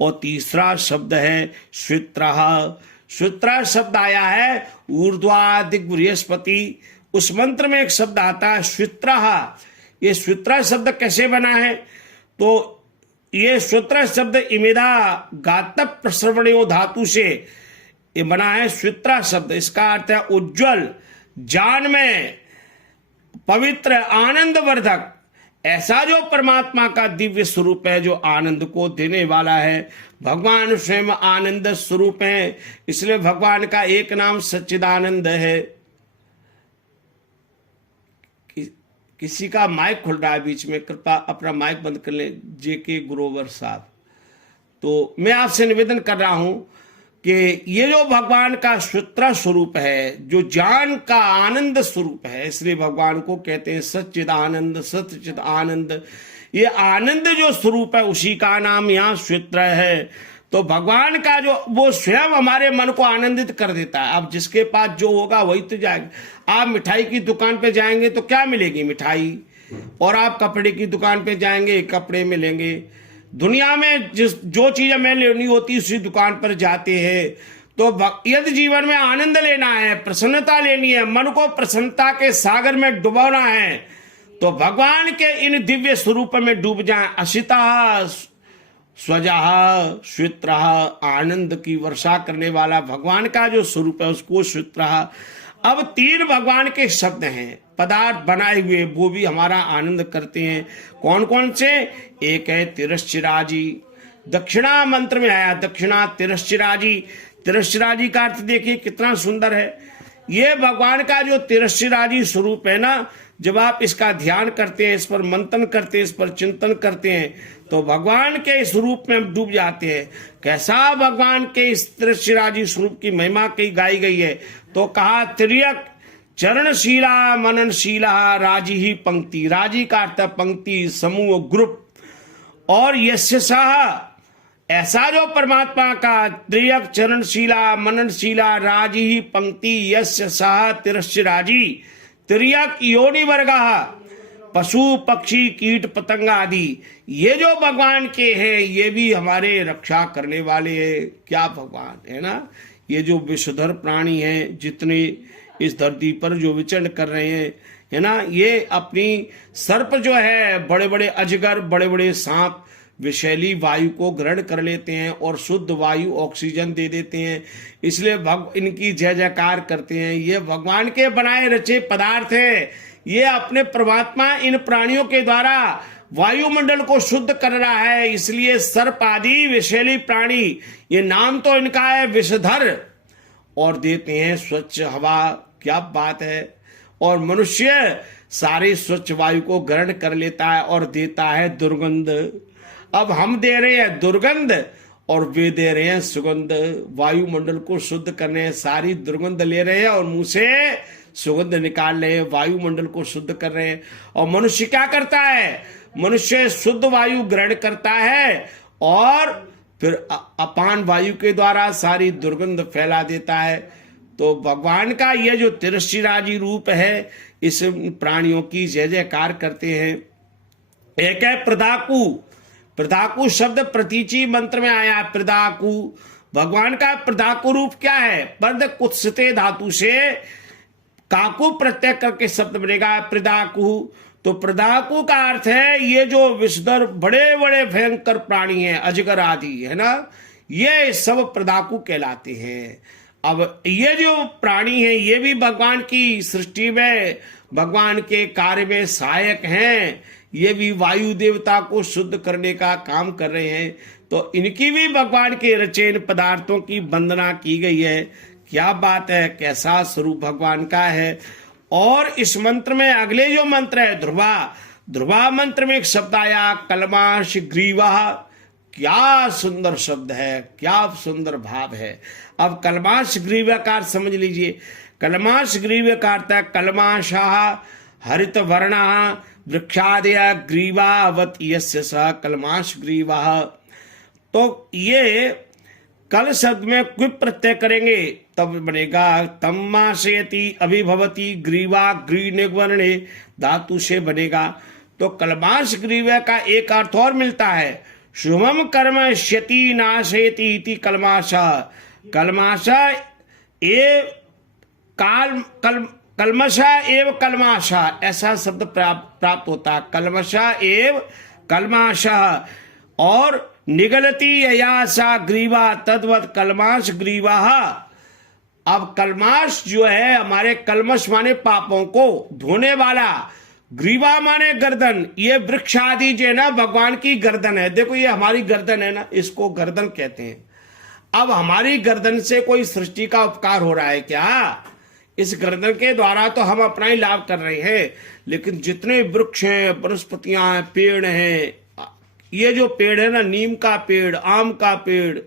और तीसरा शब्द है श्वित्रः। श्वित्रः शब्द आया है ऊर्ध्वादिक बृहस्पति, उस मंत्र में एक शब्द आता है श्वित्रः। ये श्वित्रः शब्द कैसे बना है? तो ये श्वित्रः शब्द इमेदा गातव प्रश्रवणयो धातु से ये बना है श्वित्रः शब्द। इसका अर्थ है उज्जवल, जान में पवित्र, आनंदवर्धक। ऐसा जो परमात्मा का दिव्य स्वरूप है जो आनंद को देने वाला है, भगवान स्वयं आनंद स्वरूप है, इसलिए भगवान का एक नाम सच्चिदानंद है। किसी का माइक खुल रहा है बीच में, कृपया अपना माइक बंद कर लें, जेके ग्रोवर साहब। तो मैं आपसे निवेदन कर रहा हूं कि ये जो भगवान का श्वित्रः स्वरूप है, जो ज्ञान का आनंद स्वरूप है, इसलिए भगवान को कहते हैं सच्चिदानंद, सच्चिद आनंद। ये आनंद जो स्वरूप है उसी का नाम यहाँ श्वित्रः है। तो भगवान का जो वो स्वयं हमारे मन को आनंदित कर देता है। अब जिसके पास जो होगा वही तो जाएगा। आप मिठाई की दुकान पे जाएंगे तो क्या मिलेगी? मिठाई। और आप कपड़े की दुकान पे जाएंगे, कपड़े मिलेंगे। दुनिया में जो चीज हमें लेनी होती है उसी दुकान पर जाते हैं। तो यदि जीवन में आनंद लेना है, प्रसन्नता लेनी है, मन को प्रसन्नता के सागर में डुबाना है, तो भगवान के इन दिव्य स्वरूप में डूब जाएं। असितः स्वजः श्वित्रः, आनंद की वर्षा करने वाला भगवान का जो स्वरूप है उसको श्वित्रः। अब तीन भगवान के शब्द हैं पदार्थ बनाए हुए, वो भी हमारा आनंद करते हैं। कौन कौन से? एक है तिरश्चिराजी, दक्षिणा मंत्र में आया, दक्षिणा तिरश्चिराजी। तिरश्चिराजी का अर्थ देखिए कितना सुंदर है। ये भगवान का जो तिरश्चिराजी स्वरूप है ना, जब आप इसका ध्यान करते हैं, इस पर मंथन करते हैं, इस पर चिंतन करते हैं, तो भगवान के इस रूप में हम डूब जाते हैं। कैसा भगवान के इस तिरश्चिराजी स्वरूप की महिमा की गाई गई है। तो कहा तिर्यक चरणशीला मननशीला राजी ही पंक्ति। राजी का अर्थ पंक्ति, समूह, ग्रुप। और यस्य सह, ऐसा जो परमात्मा का त्रियक चरणशीला मननशीला राजी ही पंक्ति, यस्य सह तिरश्चिराजी। तिर्यक योनि वर्गः, पशु पक्षी कीट पतंग आदि, ये जो भगवान के हैं ये भी हमारे रक्षा करने वाले हैं। क्या भगवान है ना। ये जो विषधर प्राणी हैं जितने इस धरती पर जो विचरण कर रहे हैं, है ना, ये अपनी सर्प जो है, बड़े बड़े अजगर, बड़े बड़े सांप विषैली वायु को ग्रहण कर लेते हैं और शुद्ध वायु ऑक्सीजन दे देते हैं। इसलिए इनकी जय जयकार करते हैं। ये भगवान के बनाए रचे पदार्थ हैं। ये अपने परमात्मा इन प्राणियों के द्वारा वायुमंडल को शुद्ध कर रहा है। इसलिए सर्प आदि विषैली प्राणी, ये नाम तो इनका है विषधर, और देते हैं स्वच्छ हवा। क्या बात है। और मनुष्य सारे स्वच्छ वायु को ग्रहण कर लेता है और देता है दुर्गंध। अब हम दे रहे हैं दुर्गंध और वे दे रहे हैं सुगंध। वायुमंडल को शुद्ध करने सारी दुर्गंध ले रहे हैं और मुंह से सुगंध निकाल रहे हैं, वायुमंडल को शुद्ध कर रहे हैं। और मनुष्य क्या करता है? मनुष्य शुद्ध वायु ग्रहण करता है और फिर अपान वायु के द्वारा सारी दुर्गंध फैला देता है। तो भगवान का यह जो तिरश्चिराजी रूप है, इस प्राणियों की जय जयकार करते हैं। एक है प्रदाकु। प्रदाकु शब्द प्रतीचि मंत्र में आया। प्रदाकु, भगवान का प्रदाकु रूप क्या है? पद कुत्सते धातु से काकु प्रत्यय करके शब्द बनेगा प्रदाकु। तो प्रदाकु का अर्थ है ये जो विषधर बड़े बड़े भयंकर प्राणी हैं, अजगर आदि, है ना, ये सब प्रदाकु कहलाते हैं। अब ये जो प्राणी हैं ये भी भगवान की सृष्टि में, भगवान के कार्य में सहायक हैं। ये भी वायु देवता को शुद्ध करने का काम कर रहे हैं। तो इनकी भी भगवान के रचे इन पदार्थों की वंदना की गई है। क्या बात है, कैसा स्वरूप भगवान का है। और इस मंत्र में अगले जो मंत्र है ध्रुवा, ध्रुवा मंत्र में एक शब्द आया कलमाश ग्रीवा। क्या सुंदर शब्द है, क्या सुंदर भाव है। अब कलमाश ग्रीवा का अर्थ समझ लीजिए। कलमाश ग्रीवा का अर्थ है कलमाशाह हरित वर्णा वृक्षादय ग्रीवावत यस्य स कलमाश ग्रीवा। तो ये कल शब्द में क्विप प्रत्यय करेंगे तब बनेगा तम्माशयति अभिभवति ग्रीवा ग्रीनिवर्णे धातु से बनेगा। तो कलमाश ग्रीवा का एक अर्थ और मिलता है, शुभम कर्म श्यति नाशयति इति कलमाशा। कलमाशा ए कलमशा एव कलमाशा ऐसा शब्द प्राप्त होता है, कलमशा एव कलमाशा। और निगलती ययासा ग्रीवा तद्वत कलमाश ग्रीवा। अब कलमाश जो है हमारे कलमश माने पापों को धोने वाला, ग्रीवा माने गर्दन। ये वृक्ष आदि जो है ना भगवान की गर्दन है। देखो ये हमारी गर्दन है ना, इसको गर्दन कहते हैं। अब हमारी गर्दन से कोई सृष्टि का उपकार हो रहा है क्या? इस गर्दन के द्वारा तो हम अपना ही लाभ कर रहे हैं, लेकिन जितने वृक्ष हैं, वनस्पतियां हैं, पेड़ हैं, ये जो पेड़ है ना, नीम का पेड़, आम का पेड़,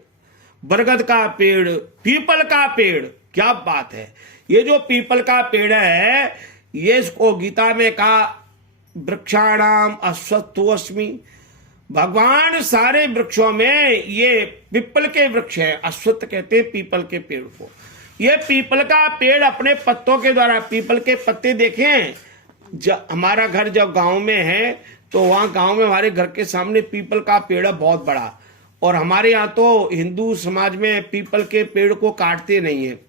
बरगद का पेड़, पीपल का पेड़, क्या बात है। ये जो पीपल का पेड़ है, ये इसको गीता में कहा वृक्षाणाम अश्वत्थोऽस्मि। भगवान सारे वृक्षों में ये पीपल के वृक्ष है, अश्वत्थ कहते हैं पीपल के पेड़ को। ये पीपल का पेड़ अपने पत्तों के द्वारा, पीपल के पत्ते देखें, जब हमारा घर जब गांव में है तो वहां गांव में हमारे घर के सामने पीपल का पेड़ है बहुत बड़ा। और हमारे यहाँ तो हिंदू समाज में पीपल के पेड़ को काटते नहीं है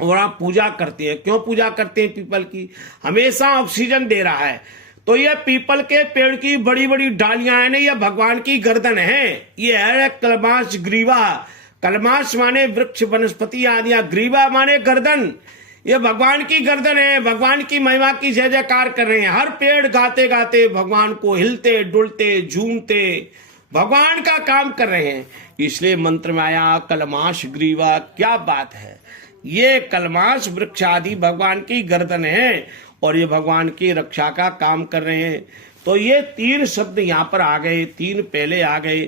और आप पूजा करते हैं। क्यों पूजा करते हैं? पीपल की हमेशा ऑक्सीजन दे रहा है। तो ये पीपल के पेड़ की बड़ी बड़ी डालियां हैं ना, ये भगवान की गर्दन है। ये है कलमाश ग्रीवा। कलमाश माने वृक्ष वनस्पति आदि, ग्रीवा माने गर्दन। ये भगवान की गर्दन है, भगवान की महिमा की जय जयकार कर रहे हैं। हर पेड़ गाते गाते भगवान को हिलते डुलते झूमते भगवान का काम कर रहे हैं। इसलिए मंत्र में आया कलमाश ग्रीवा। क्या बात है। ये कलमाश वृक्ष आदि भगवान की गर्दन है और ये भगवान की रक्षा का काम कर रहे हैं। तो ये 3 शब्द यहाँ पर आ गए, 3 पहले आ गए।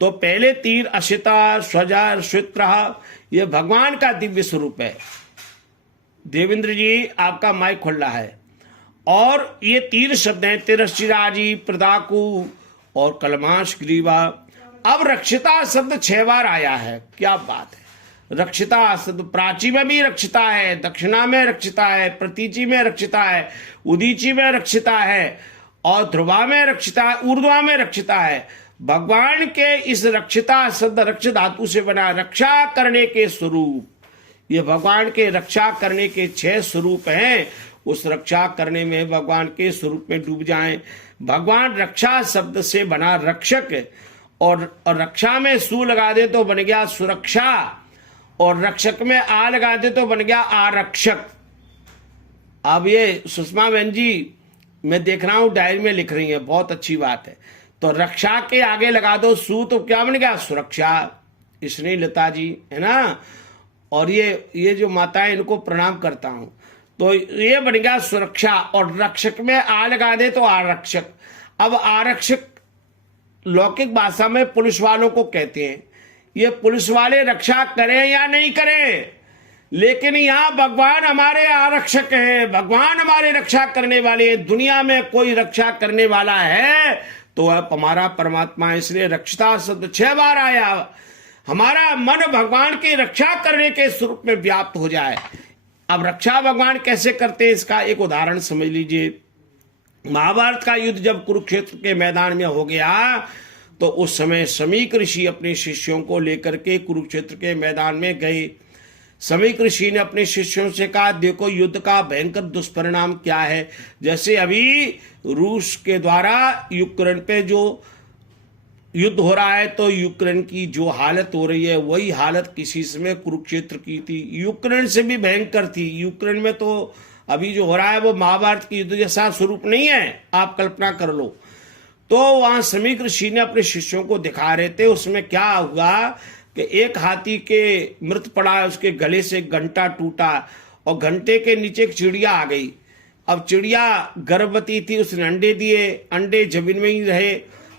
तो पहले 3 अशिता स्वजा स्वित्र, ये भगवान का दिव्य स्वरूप है। देवेंद्र जी आपका माइक खुल रहा है। और ये 3 शब्द हैं, तिरश्चिराजी, प्रदाकु और कलमाश ग्रीवा। अब रक्षिता शब्द 6 बार आया है। क्या बात है। रक्षिता शब्द प्राची में भी रक्षिता है, दक्षिणा में रक्षिता है, प्रतीची में रक्षिता है, उदीची में रक्षिता है और ध्रुवा में रक्षिता है, ऊर्ध्वा में रक्षिता है। भगवान के इस रक्षिता शब्द रक्ष धातु से बना, रक्षा करने के स्वरूप। ये भगवान के रक्षा करने के 6 स्वरूप हैं। उस रक्षा करने में भगवान के स्वरूप में डूब जाएं। भगवान रक्षा शब्द से बना रक्षक, और रक्षा में सु लगा दे तो बन गया सुरक्षा, और रक्षक में आ लगा दे तो बन गया आरक्षक। अब ये सुषमा बहन जी मैं देख रहा हूं डायरी में लिख रही है, बहुत अच्छी बात है। तो रक्षा के आगे लगा दो सु तो क्या बन गया सुरक्षा। इसने लता जी है ना, और ये जो माताएं इनको प्रणाम करता हूं। तो ये बन गया सुरक्षा, और रक्षक में आ लगा दे तो आरक्षक। अब आरक्षक लौकिक भाषा में पुलिस वालों को कहते हैं। ये पुलिस वाले रक्षा करें या नहीं करें, लेकिन यहाँ भगवान हमारे आरक्षक हैं, भगवान हमारे रक्षा करने वाले हैं। दुनिया में कोई रक्षा करने वाला है तो अब हमारा परमात्मा। इसलिए रक्षिता शब्द 6 बार आया। हमारा मन भगवान की रक्षा करने के स्वरूप में व्याप्त हो जाए। अब रक्षा भगवान कैसे करते हैं इसका एक उदाहरण समझ लीजिए। महाभारत का युद्ध जब कुरुक्षेत्र के मैदान में हो गया तो उस समय समीक ऋषि अपने शिष्यों को लेकर के कुरुक्षेत्र के मैदान में गए। समीक ऋषि ने अपने शिष्यों से कहा, देखो युद्ध का भयंकर दुष्परिणाम क्या है। जैसे अभी रूस के द्वारा यूक्रेन पे जो युद्ध हो रहा है, तो यूक्रेन की जो हालत हो रही है वही हालत किसी समय कुरुक्षेत्र की थी। यूक्रेन से भी भयंकर थी। यूक्रेन में तो अभी जो हो रहा है वो महाभारत की युद्ध जैसा स्वरूप नहीं है, आप कल्पना कर लो। तो वहां समीक ऋषि ने अपने शिष्यों को दिखा रहे थे। उसमें क्या हुआ कि एक हाथी के मृत पड़ा, उसके गले से घंटा टूटा और घंटे के नीचे एक चिड़िया आ गई। अब चिड़िया गर्भवती थी, उसने अंडे दिए, अंडे जमीन में ही रहे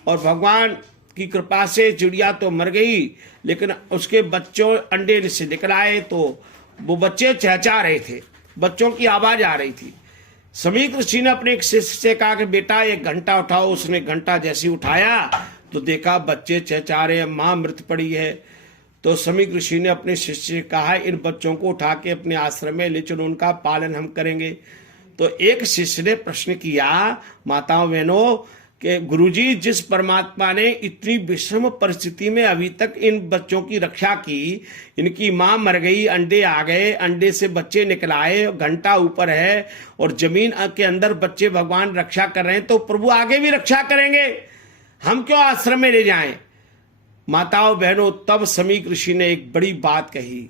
और भगवान की कृपा से चिड़िया तो मर गई, लेकिन उसके बच्चों अंडे से निकल आए तो वो बच्चे चहचा रहे थे, बच्चों की आवाज आ रही थी। समीक ऋषि ने अपने एक शिष्य से कहा कि बेटा एक घंटा उठाओ। उसने घंटा जैसे उठाया तो देखा बच्चे चहचा रहे हैं, माँ मृत पड़ी है। तो समीक ऋषि ने अपने शिष्य से कहा, इन बच्चों को उठा के अपने आश्रम में ले चलो, उनका पालन हम करेंगे। तो एक शिष्य ने प्रश्न किया, माताओं बहनों, कि गुरुजी, जिस परमात्मा ने इतनी विषम परिस्थिति में अभी तक इन बच्चों की रक्षा की, इनकी मां मर गई, अंडे आ गए, अंडे से बच्चे निकल आए, घंटा ऊपर है और जमीन के अंदर बच्चे भगवान रक्षा कर रहे हैं, तो प्रभु आगे भी रक्षा करेंगे, हम क्यों आश्रम में ले जाएं? माताओं बहनों, तब समीक ऋषि ने एक बड़ी बात कही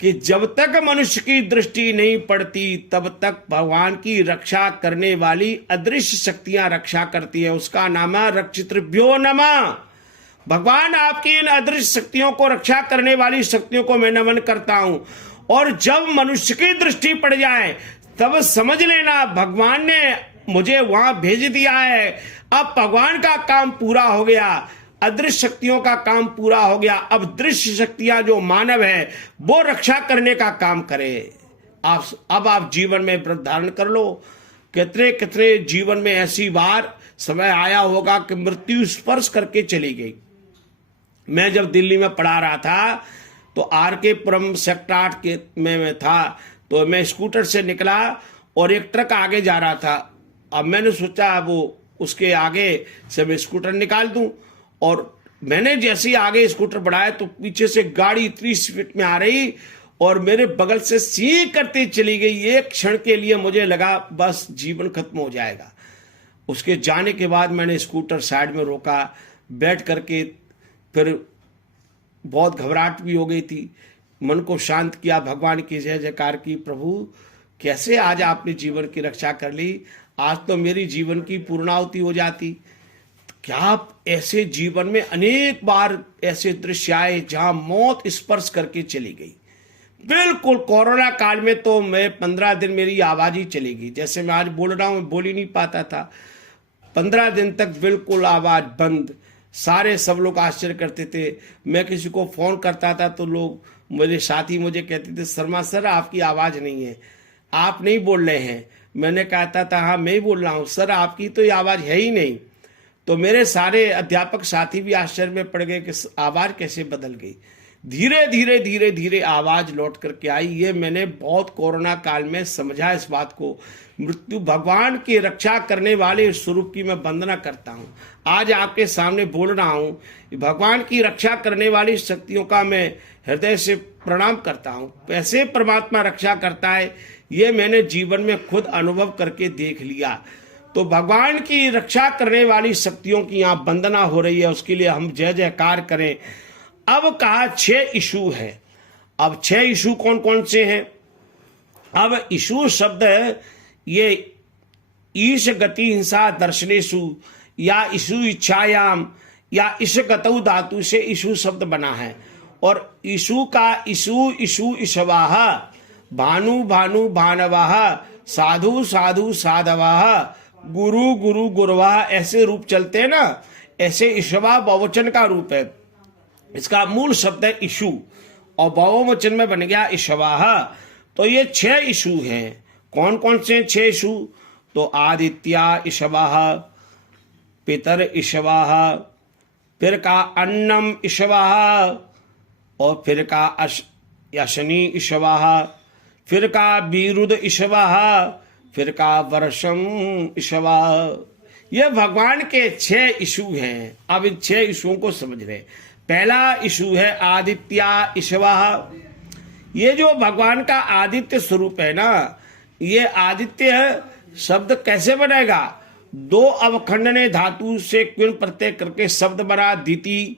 कि जब तक मनुष्य की दृष्टि नहीं पड़ती तब तक भगवान की रक्षा करने वाली अदृश्य शक्तियां रक्षा करती है। उसका नाम है रक्षितृभ्यो नमः। भगवान आपकी इन अदृश्य शक्तियों को रक्षा करने वाली शक्तियों को मैं नमन करता हूं। और जब मनुष्य की दृष्टि पड़ जाए तब समझ लेना भगवान ने मुझे वहां भेज दिया है, अब भगवान का काम पूरा हो गया, अदृश्य शक्तियों का काम पूरा हो गया। अब दृश्य शक्तियां जो मानव है वो रक्षा करने का काम करे। अब आप जीवन में व्रत धारण कर लो। कितने कितने जीवन में ऐसी बार समय आया होगा कि मृत्यु स्पर्श करके चली गई। मैं जब दिल्ली में पढ़ा रहा था तो RK पुरम सेक्टर 8 के में था, तो मैं स्कूटर से निकला और एक ट्रक आगे जा रहा था। अब मैंने सोचा वो उसके आगे से मैं स्कूटर निकाल दूं, और मैंने जैसे ही आगे स्कूटर बढ़ाया तो पीछे से गाड़ी इतनी स्पीड में आ रही और मेरे बगल से सी करती चली गई। एक क्षण के लिए मुझे लगा बस जीवन खत्म हो जाएगा। उसके जाने के बाद मैंने स्कूटर साइड में रोका, बैठ करके फिर बहुत घबराहट भी हो गई थी, मन को शांत किया, भगवान की जय जयकार की, प्रभु कैसे आज आपने जीवन की रक्षा कर ली, आज तो मेरी जीवन की पूर्णाहुति हो जाती। क्या आप ऐसे जीवन में अनेक बार ऐसे दृश्य आए जहां मौत स्पर्श करके चली गई। बिल्कुल कोरोना काल में तो मैं 15 दिन मेरी आवाज ही चली गई, जैसे मैं आज बोल रहा हूं बोल ही नहीं पाता था। 15 दिन तक बिल्कुल आवाज बंद। सारे सब लोग आश्चर्य करते थे। मैं किसी को फोन करता था तो लोग, मेरे साथी मुझे कहते थे, शर्मा सर आपकी आवाज नहीं है, आप नहीं बोल रहे हैं। मैंने कहता था हाँ मैं ही बोल रहा हूं सर, आपकी तो आवाज है ही नहीं। तो मेरे सारे अध्यापक साथी भी आश्चर्य में पड़ गए कि आवाज कैसे बदल गई। धीरे धीरे धीरे धीरे आवाज लौट करके आई। ये मैंने बहुत कोरोना काल में समझा इस बात को। मृत्यु भगवान की रक्षा करने वाले स्वरूप की मैं वंदना करता हूँ। आज आपके सामने बोल रहा हूँ, भगवान की रक्षा करने वाली शक्तियों का मैं हृदय से प्रणाम करता हूँ। कैसे परमात्मा रक्षा करता है ये मैंने जीवन में खुद अनुभव करके देख लिया। तो भगवान की रक्षा करने वाली शक्तियों की यहाँ वंदना हो रही है, उसके लिए हम जय जयकार करें। अब कहा 6 इशू है। अब 6 इशू कौन कौन से हैं? अब इशू शब्द ये ईश गति हिंसा दर्शनेशु या इशु इच्छायाम या इश गतौ धातु से इशू शब्द बना है। और इशू का इशु ईशवाह, भानु भानु भानवाह, साधु साधु साधवाह, गुरु गुरु गुरुवाह, ऐसे रूप चलते हैं ना, ऐसे ईशवा बहुवचन का रूप है। इसका मूल शब्द है इशु और बहुवचन में बन गया ईशवाह। तो ये 6 इशु हैं। कौन कौन से 6 इशु? तो आदित्या ईशवाह, पितर ईशवाह, फिर का अन्नम ईशवाह, और फिर का अशनी ईशवाह, फिर का बीरुद ईशवाह, फिर का वर्षम ईशवाह। ये भगवान के 6 इशू हैं। अब इन 6 इशुओं को समझ रहे। पहला इशू है आदित्या ईशवाह। ये जो भगवान का आदित्य स्वरूप है ना, ये आदित्य शब्द कैसे बनेगा? 2 अवखंडने धातु से क्विन प्रत्यय करके शब्द बना। दिति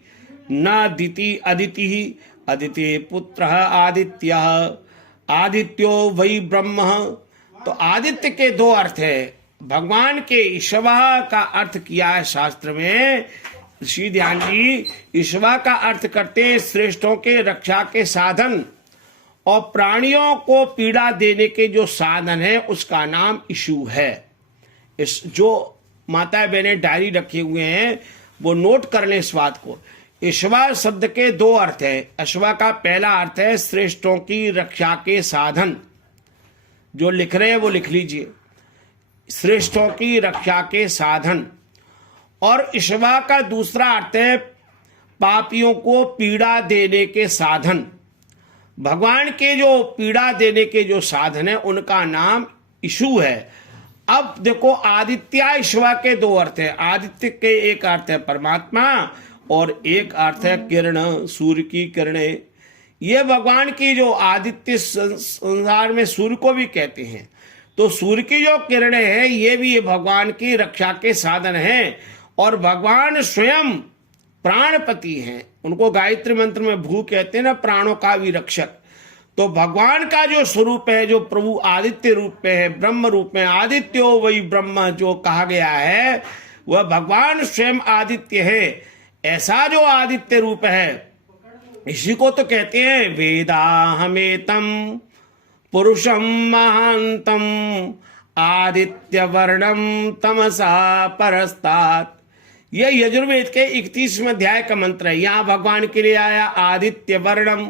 न दिति अदिति ही, अदिति पुत्र आदित्य, आदित्यो वै ब्रह्म। तो आदित्य के 2 अर्थ है। भगवान के ईशवा का अर्थ किया है शास्त्र में। ऋषि ध्यान जी, ईशवा का अर्थ करते हैं श्रेष्ठों के रक्षा के साधन, और प्राणियों को पीड़ा देने के जो साधन है उसका नाम इशु है। इस जो माता बहने डायरी रखे हुए हैं वो नोट कर लें इस बात को। ईशवा शब्द के 2 अर्थ है। ईशवा का पहला अर्थ है श्रेष्ठों की रक्षा के साधन। जो लिख रहे हैं वो लिख लीजिए, श्रेष्ठों की रक्षा के साधन। और ईशवा का दूसरा अर्थ है पापियों को पीड़ा देने के साधन, भगवान के जो पीड़ा देने के जो साधन है उनका नाम ईशु है। अब देखो, आदित्य ईश्वा के दो अर्थ है। आदित्य के एक अर्थ है परमात्मा और एक अर्थ है किरण, सूर्य की किरणें। ये भगवान की जो आदित्य, संसार में सूर्य को भी कहते हैं, तो सूर्य की जो किरणें हैं ये भी भगवान की रक्षा के साधन हैं। और भगवान स्वयं प्राणपति हैं, उनको गायत्री मंत्र में भू कहते हैं ना, प्राणों का भी रक्षक। तो भगवान का जो स्वरूप है, जो प्रभु आदित्य रूप में है, ब्रह्म रूप में, आदित्यो वही ब्रह्म जो कहा गया है, वह भगवान स्वयं आदित्य है। ऐसा जो आदित्य रूप है, इसी को तो कहते हैं वेदाहमेतम पुरुषम महांतम आदित्य वर्णम तमसा परस्तात। यह यजुर्वेद के 31वें अध्याय का मंत्र है। यहाँ भगवान के लिए आया आदित्य वर्णम,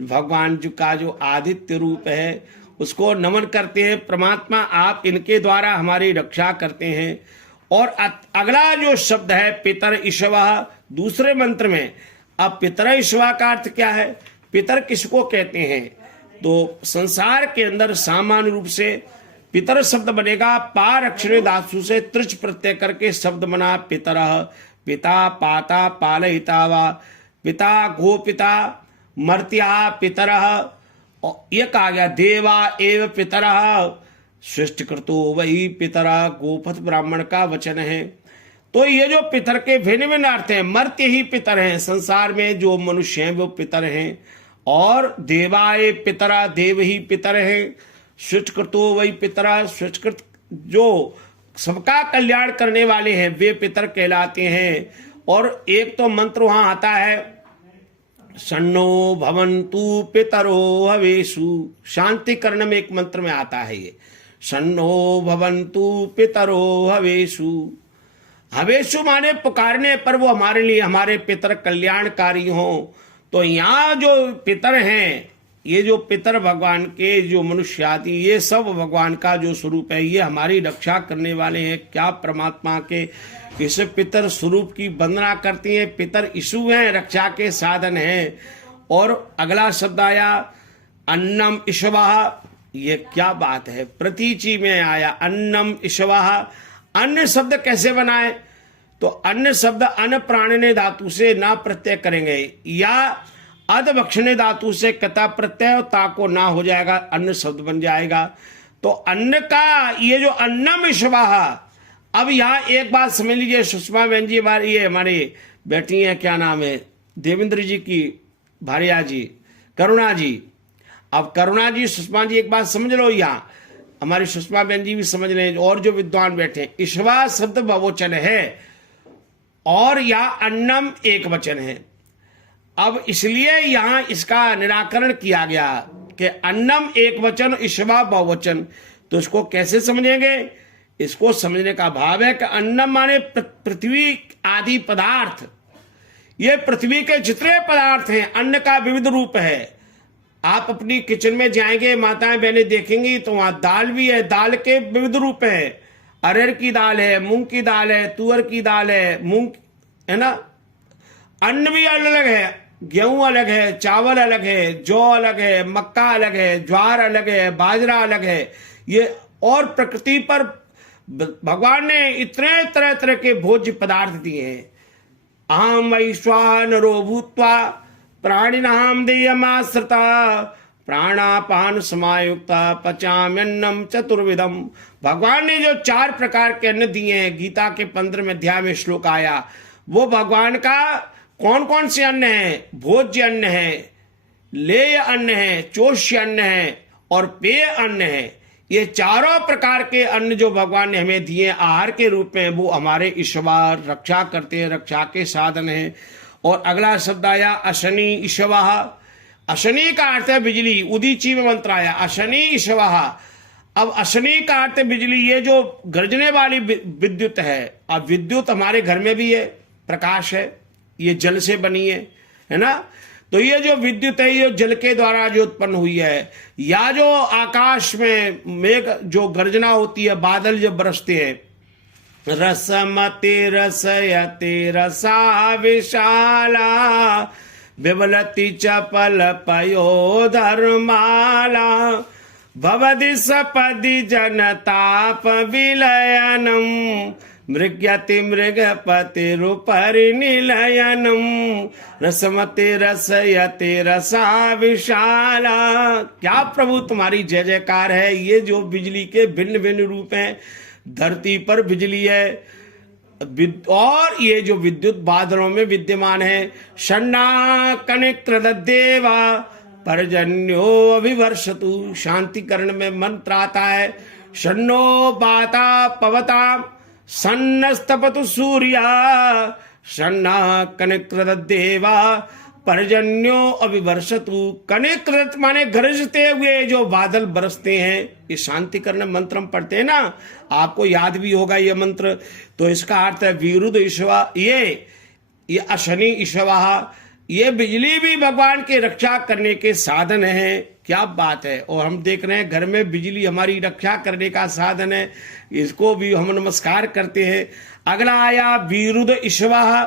भगवान जी का जो आदित्य रूप है उसको नमन करते हैं। परमात्मा आप इनके द्वारा हमारी रक्षा करते हैं। और अगला जो शब्द है पितर ईश्वः, दूसरे मंत्र में। अब पितर ईश्वः का अर्थ क्या है? पितर किसको कहते हैं? तो संसार के अंदर सामान्य रूप से पितर शब्द बनेगा पार अक्षर धातु से त्रिच प्रत्यय करके शब्द बना पितरः। पिता, पाता, पालयिता वा, पिता गोपिता, मर्त्या पितरः। ये कहा गया देवा एव पितरः, सृष्टिकृतो वही पितरः, गोपथ ब्राह्मण का वचन है। तो ये जो पितर के भिन्न भिन्न अर्थ हैं। मर्त्य ही पितर हैं, संसार में जो मनुष्य हैं वो पितर हैं। और देवाए पितरा, देव ही पितर हैं। सृष्टिकृतो वही पितरा, सृष्टिकृत जो सबका कल्याण करने वाले हैं वे पितर कहलाते हैं। और एक तो मंत्र वहां आता है सन्नो भवन्तु पितरो हवेषु, शांति कर्ण में एक मंत्र में आता है ये, सन्नो भवन्तु पितरो हवेषु। हवेषु माने पुकारने पर वो हमारे लिए, हमारे पितर कल्याणकारी हों। तो यहाँ जो पितर हैं, ये जो पितर भगवान के जो मनुष्य आदि, ये सब भगवान का जो स्वरूप है, ये हमारी रक्षा करने वाले हैं। क्या परमात्मा के इस पितर स्वरूप की वंदना करती हैं। पितर ईशु हैं, रक्षा के साधन हैं। और अगला शब्द आया अन्नम ईश्वः। ये क्या बात है, प्रतीचि में आया अन्नम ईश्वः। अन्य शब्द कैसे बनाए? तो अन्य शब्द अन्न प्राणने धातु से ना प्रत्यय करेंगे, या अधभक्षणे धातु से कता प्रत्यय और ता को ना हो जाएगा, अन्न शब्द बन जाएगा। तो अन्न का ये जो अन्नम ईश्वः। अब यहाँ एक बात समझ लीजिए, सुषमा बहन जी ये हमारी बेटी है, क्या नाम है, देवेंद्र जी की भारिया जी, करुणा जी। अब करुणा जी, सुषमा जी एक बात समझ लो, यहाँ हमारी सुषमा बहन जी भी समझ लें और जो विद्वान बैठे। ईश्वा शब्द बहुवचन है और यहाँ अन्नम एक वचन है। अब इसलिए यहाँ इसका निराकरण किया गया कि अन्नम एक वचन, ईश्वा बहुवचन। तो इसको कैसे समझेंगे? इसको समझने का भाव है कि अन्नम माने पृथ्वी आदि पदार्थ। ये पृथ्वी के जितने पदार्थ हैं, अन्न का विविध रूप है। आप अपनी किचन में जाएंगे, माताएं बहनें देखेंगी तो वहां दाल भी है, दाल के विविध रूप है। अरहर की दाल है, मूंग की दाल है, तुअर की दाल है, मूंग है ना। अन्न भी अलग अलग है, गेहूं अलग है, चावल अलग है, जौ अलग है, मक्का अलग है, ज्वार अलग है, बाजरा अलग है। ये और प्रकृति पर भगवान ने इतने तरह तरह के भोज्य पदार्थ दिए हैं। अहम वैश्वानरो भूत्वा प्राणिनाम देयमाश्रिता प्राणापान समायुक्ता पचाम्यन्नम चतुर्विधम। भगवान ने जो 4 प्रकार के अन्न दिए हैं, गीता के 15वें अध्याय में श्लोक आया, वो भगवान का कौन कौन से अन्न है? भोज्य अन्न है, लेय अन्न है, चोष्य अन्न है और पेय अन्न है। ये चारों प्रकार के अन्न जो भगवान ने हमें दिए आहार के रूप में, वो हमारे ईश्वर रक्षा करते हैं, रक्षा के साधन हैं। और अगला शब्द आया अशनि ईश्वः। अशनि का अर्थ है बिजली, उदीची में मंत्र आया अशनि ईश्वः। अब अशनि का अर्थ है बिजली, ये जो गरजने वाली विद्युत है। अब विद्युत हमारे घर में भी है, प्रकाश है, ये जल से बनी है ना। तो ये जो विद्युत है ये जल के द्वारा जो उत्पन्न हुई है, या जो आकाश में मेघ जो गर्जना होती है, बादल जब बरसते हैं, रसमति रसयति रसा विशाला विवलति चपल पयोधर्माला भवति सपदि जनताप विलयनम मृग्यति मृगपतिरुपरिनिलयनम रसमति रसयति रसा विशाला। क्या प्रभु तुम्हारी जय जयकार है। ये जो बिजली के भिन्न भिन्न रूप हैं, धरती पर बिजली है और ये जो विद्युत बादलों में विद्यमान है। षण्णाकनिकृतदेवा पर्जन्यो अभिवर्षतु, शांतिकरण में मंत्र आता है। षण्णो बाता पवता सन्नस्तपतु सूर्या षण्णाकनिकृतदेवा पर्जन्यो अभिवर्षतु। कनिकृत माने गरजते हुए जो बादल बरसते हैं, ये शांतिकरण मंत्र हम पढ़ते हैं ना, आपको याद भी होगा ये मंत्र। तो इसका अर्थ है विरुद्ध ईश्वा, ये अशनि ईश्वा, ये बिजली भी भगवान की रक्षा करने के साधन है। क्या बात है। और हम देख रहे हैं घर में बिजली हमारी रक्षा करने का साधन है, इसको भी हम नमस्कार करते हैं। अगला आया विरुद्ध ईश्वा।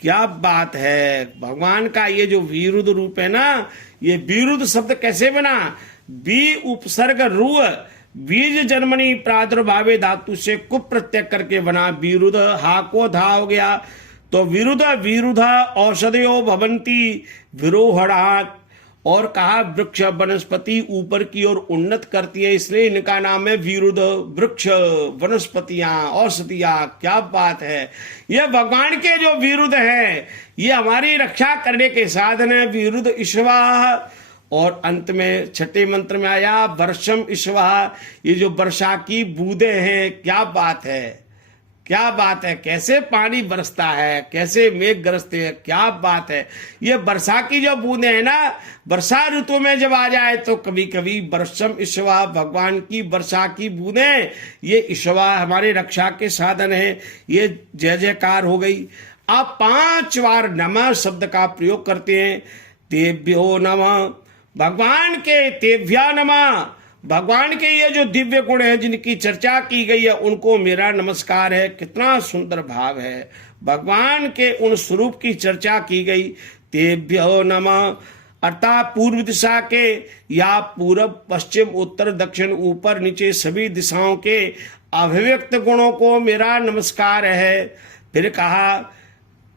क्या बात है। भगवान का ये जो विरुद्ध रूप है ना, ये विरुद्ध शब्द कैसे बना, बी उपसर्ग रु बीज जन्मनी प्रादुर्भावे धातु से कुप प्रत्यय करके बना विरुद्ध, हा को धा हो गया। तो विरुद्ध विरुद्ध औषधयो भवंती विरोहणात्, और कहा वृक्ष वनस्पति ऊपर की ओर उन्नत करती है, इसलिए इनका नाम है विरुद्ध। वृक्ष वनस्पतियां औषधियां, क्या बात है। ये भगवान के जो विरुद्ध है, ये हमारी रक्षा करने के साधन है, विरुद्ध ईश्वा। और अंत में छठे मंत्र में आया वर्षम ईश्वा, ये जो वर्षा की बूंदे हैं। क्या बात है, क्या बात है। कैसे पानी बरसता है, कैसे मेघ गरजते हैं, क्या बात है। ये वर्षा की जो बूंदे हैं ना, वर्षा ऋतु में जब आ जाए तो कभी कभी वर्षम ईश्वा, भगवान की वर्षा की बूंदे, ये ईश्वा हमारे रक्षा के साधन है। ये जय जयकार हो गई। आप 5 बार नमः शब्द का प्रयोग करते हैं। तेभ्यो नमः, भगवान के तेभ्या नमः, भगवान के ये जो दिव्य गुण है जिनकी चर्चा की गई है, उनको मेरा नमस्कार है। कितना सुंदर भाव है। भगवान के उन स्वरूप की चर्चा की गई। तेभ्यो नमः अर्थात पूर्व दिशा के या पूर्व पश्चिम उत्तर दक्षिण ऊपर नीचे सभी दिशाओं के अभिव्यक्त गुणों को मेरा नमस्कार है। फिर कहा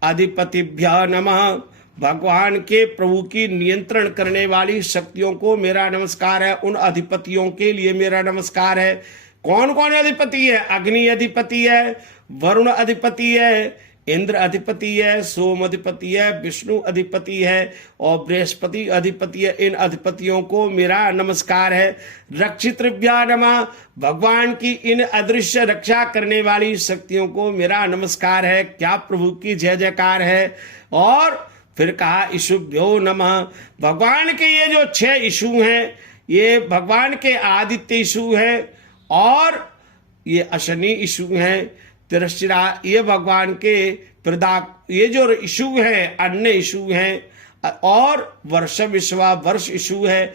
अधिपतिभ्य नमः, भगवान के प्रभु की नियंत्रण करने वाली शक्तियों को मेरा नमस्कार है। उन अधिपतियों के लिए मेरा नमस्कार है। कौन कौन अधिपति है। अग्नि अधिपति है, वरुण अधिपति है, इंद्र अधिपति है, सोम अधिपति है, विष्णु अधिपति है और बृहस्पति अधिपति है। इन अधिपतियों को मेरा नमस्कार है। रक्षितृभ्या नमः, भगवान की इन अदृश्य रक्षा करने वाली शक्तियों को मेरा नमस्कार है। क्या प्रभु की जय जयकार है। और फिर कहा ईशुभ्यो नमः, भगवान के ये जो 6 ईशु हैं, ये भगवान के आदित्य ईशु है और ये अशनि ईशु हैं। तिरस्चिरा ये भगवान के प्रदाक, ये जो ईशु है अन्य ईशु हैं। और वर्षम ईश्वा वर्ष ईशु है।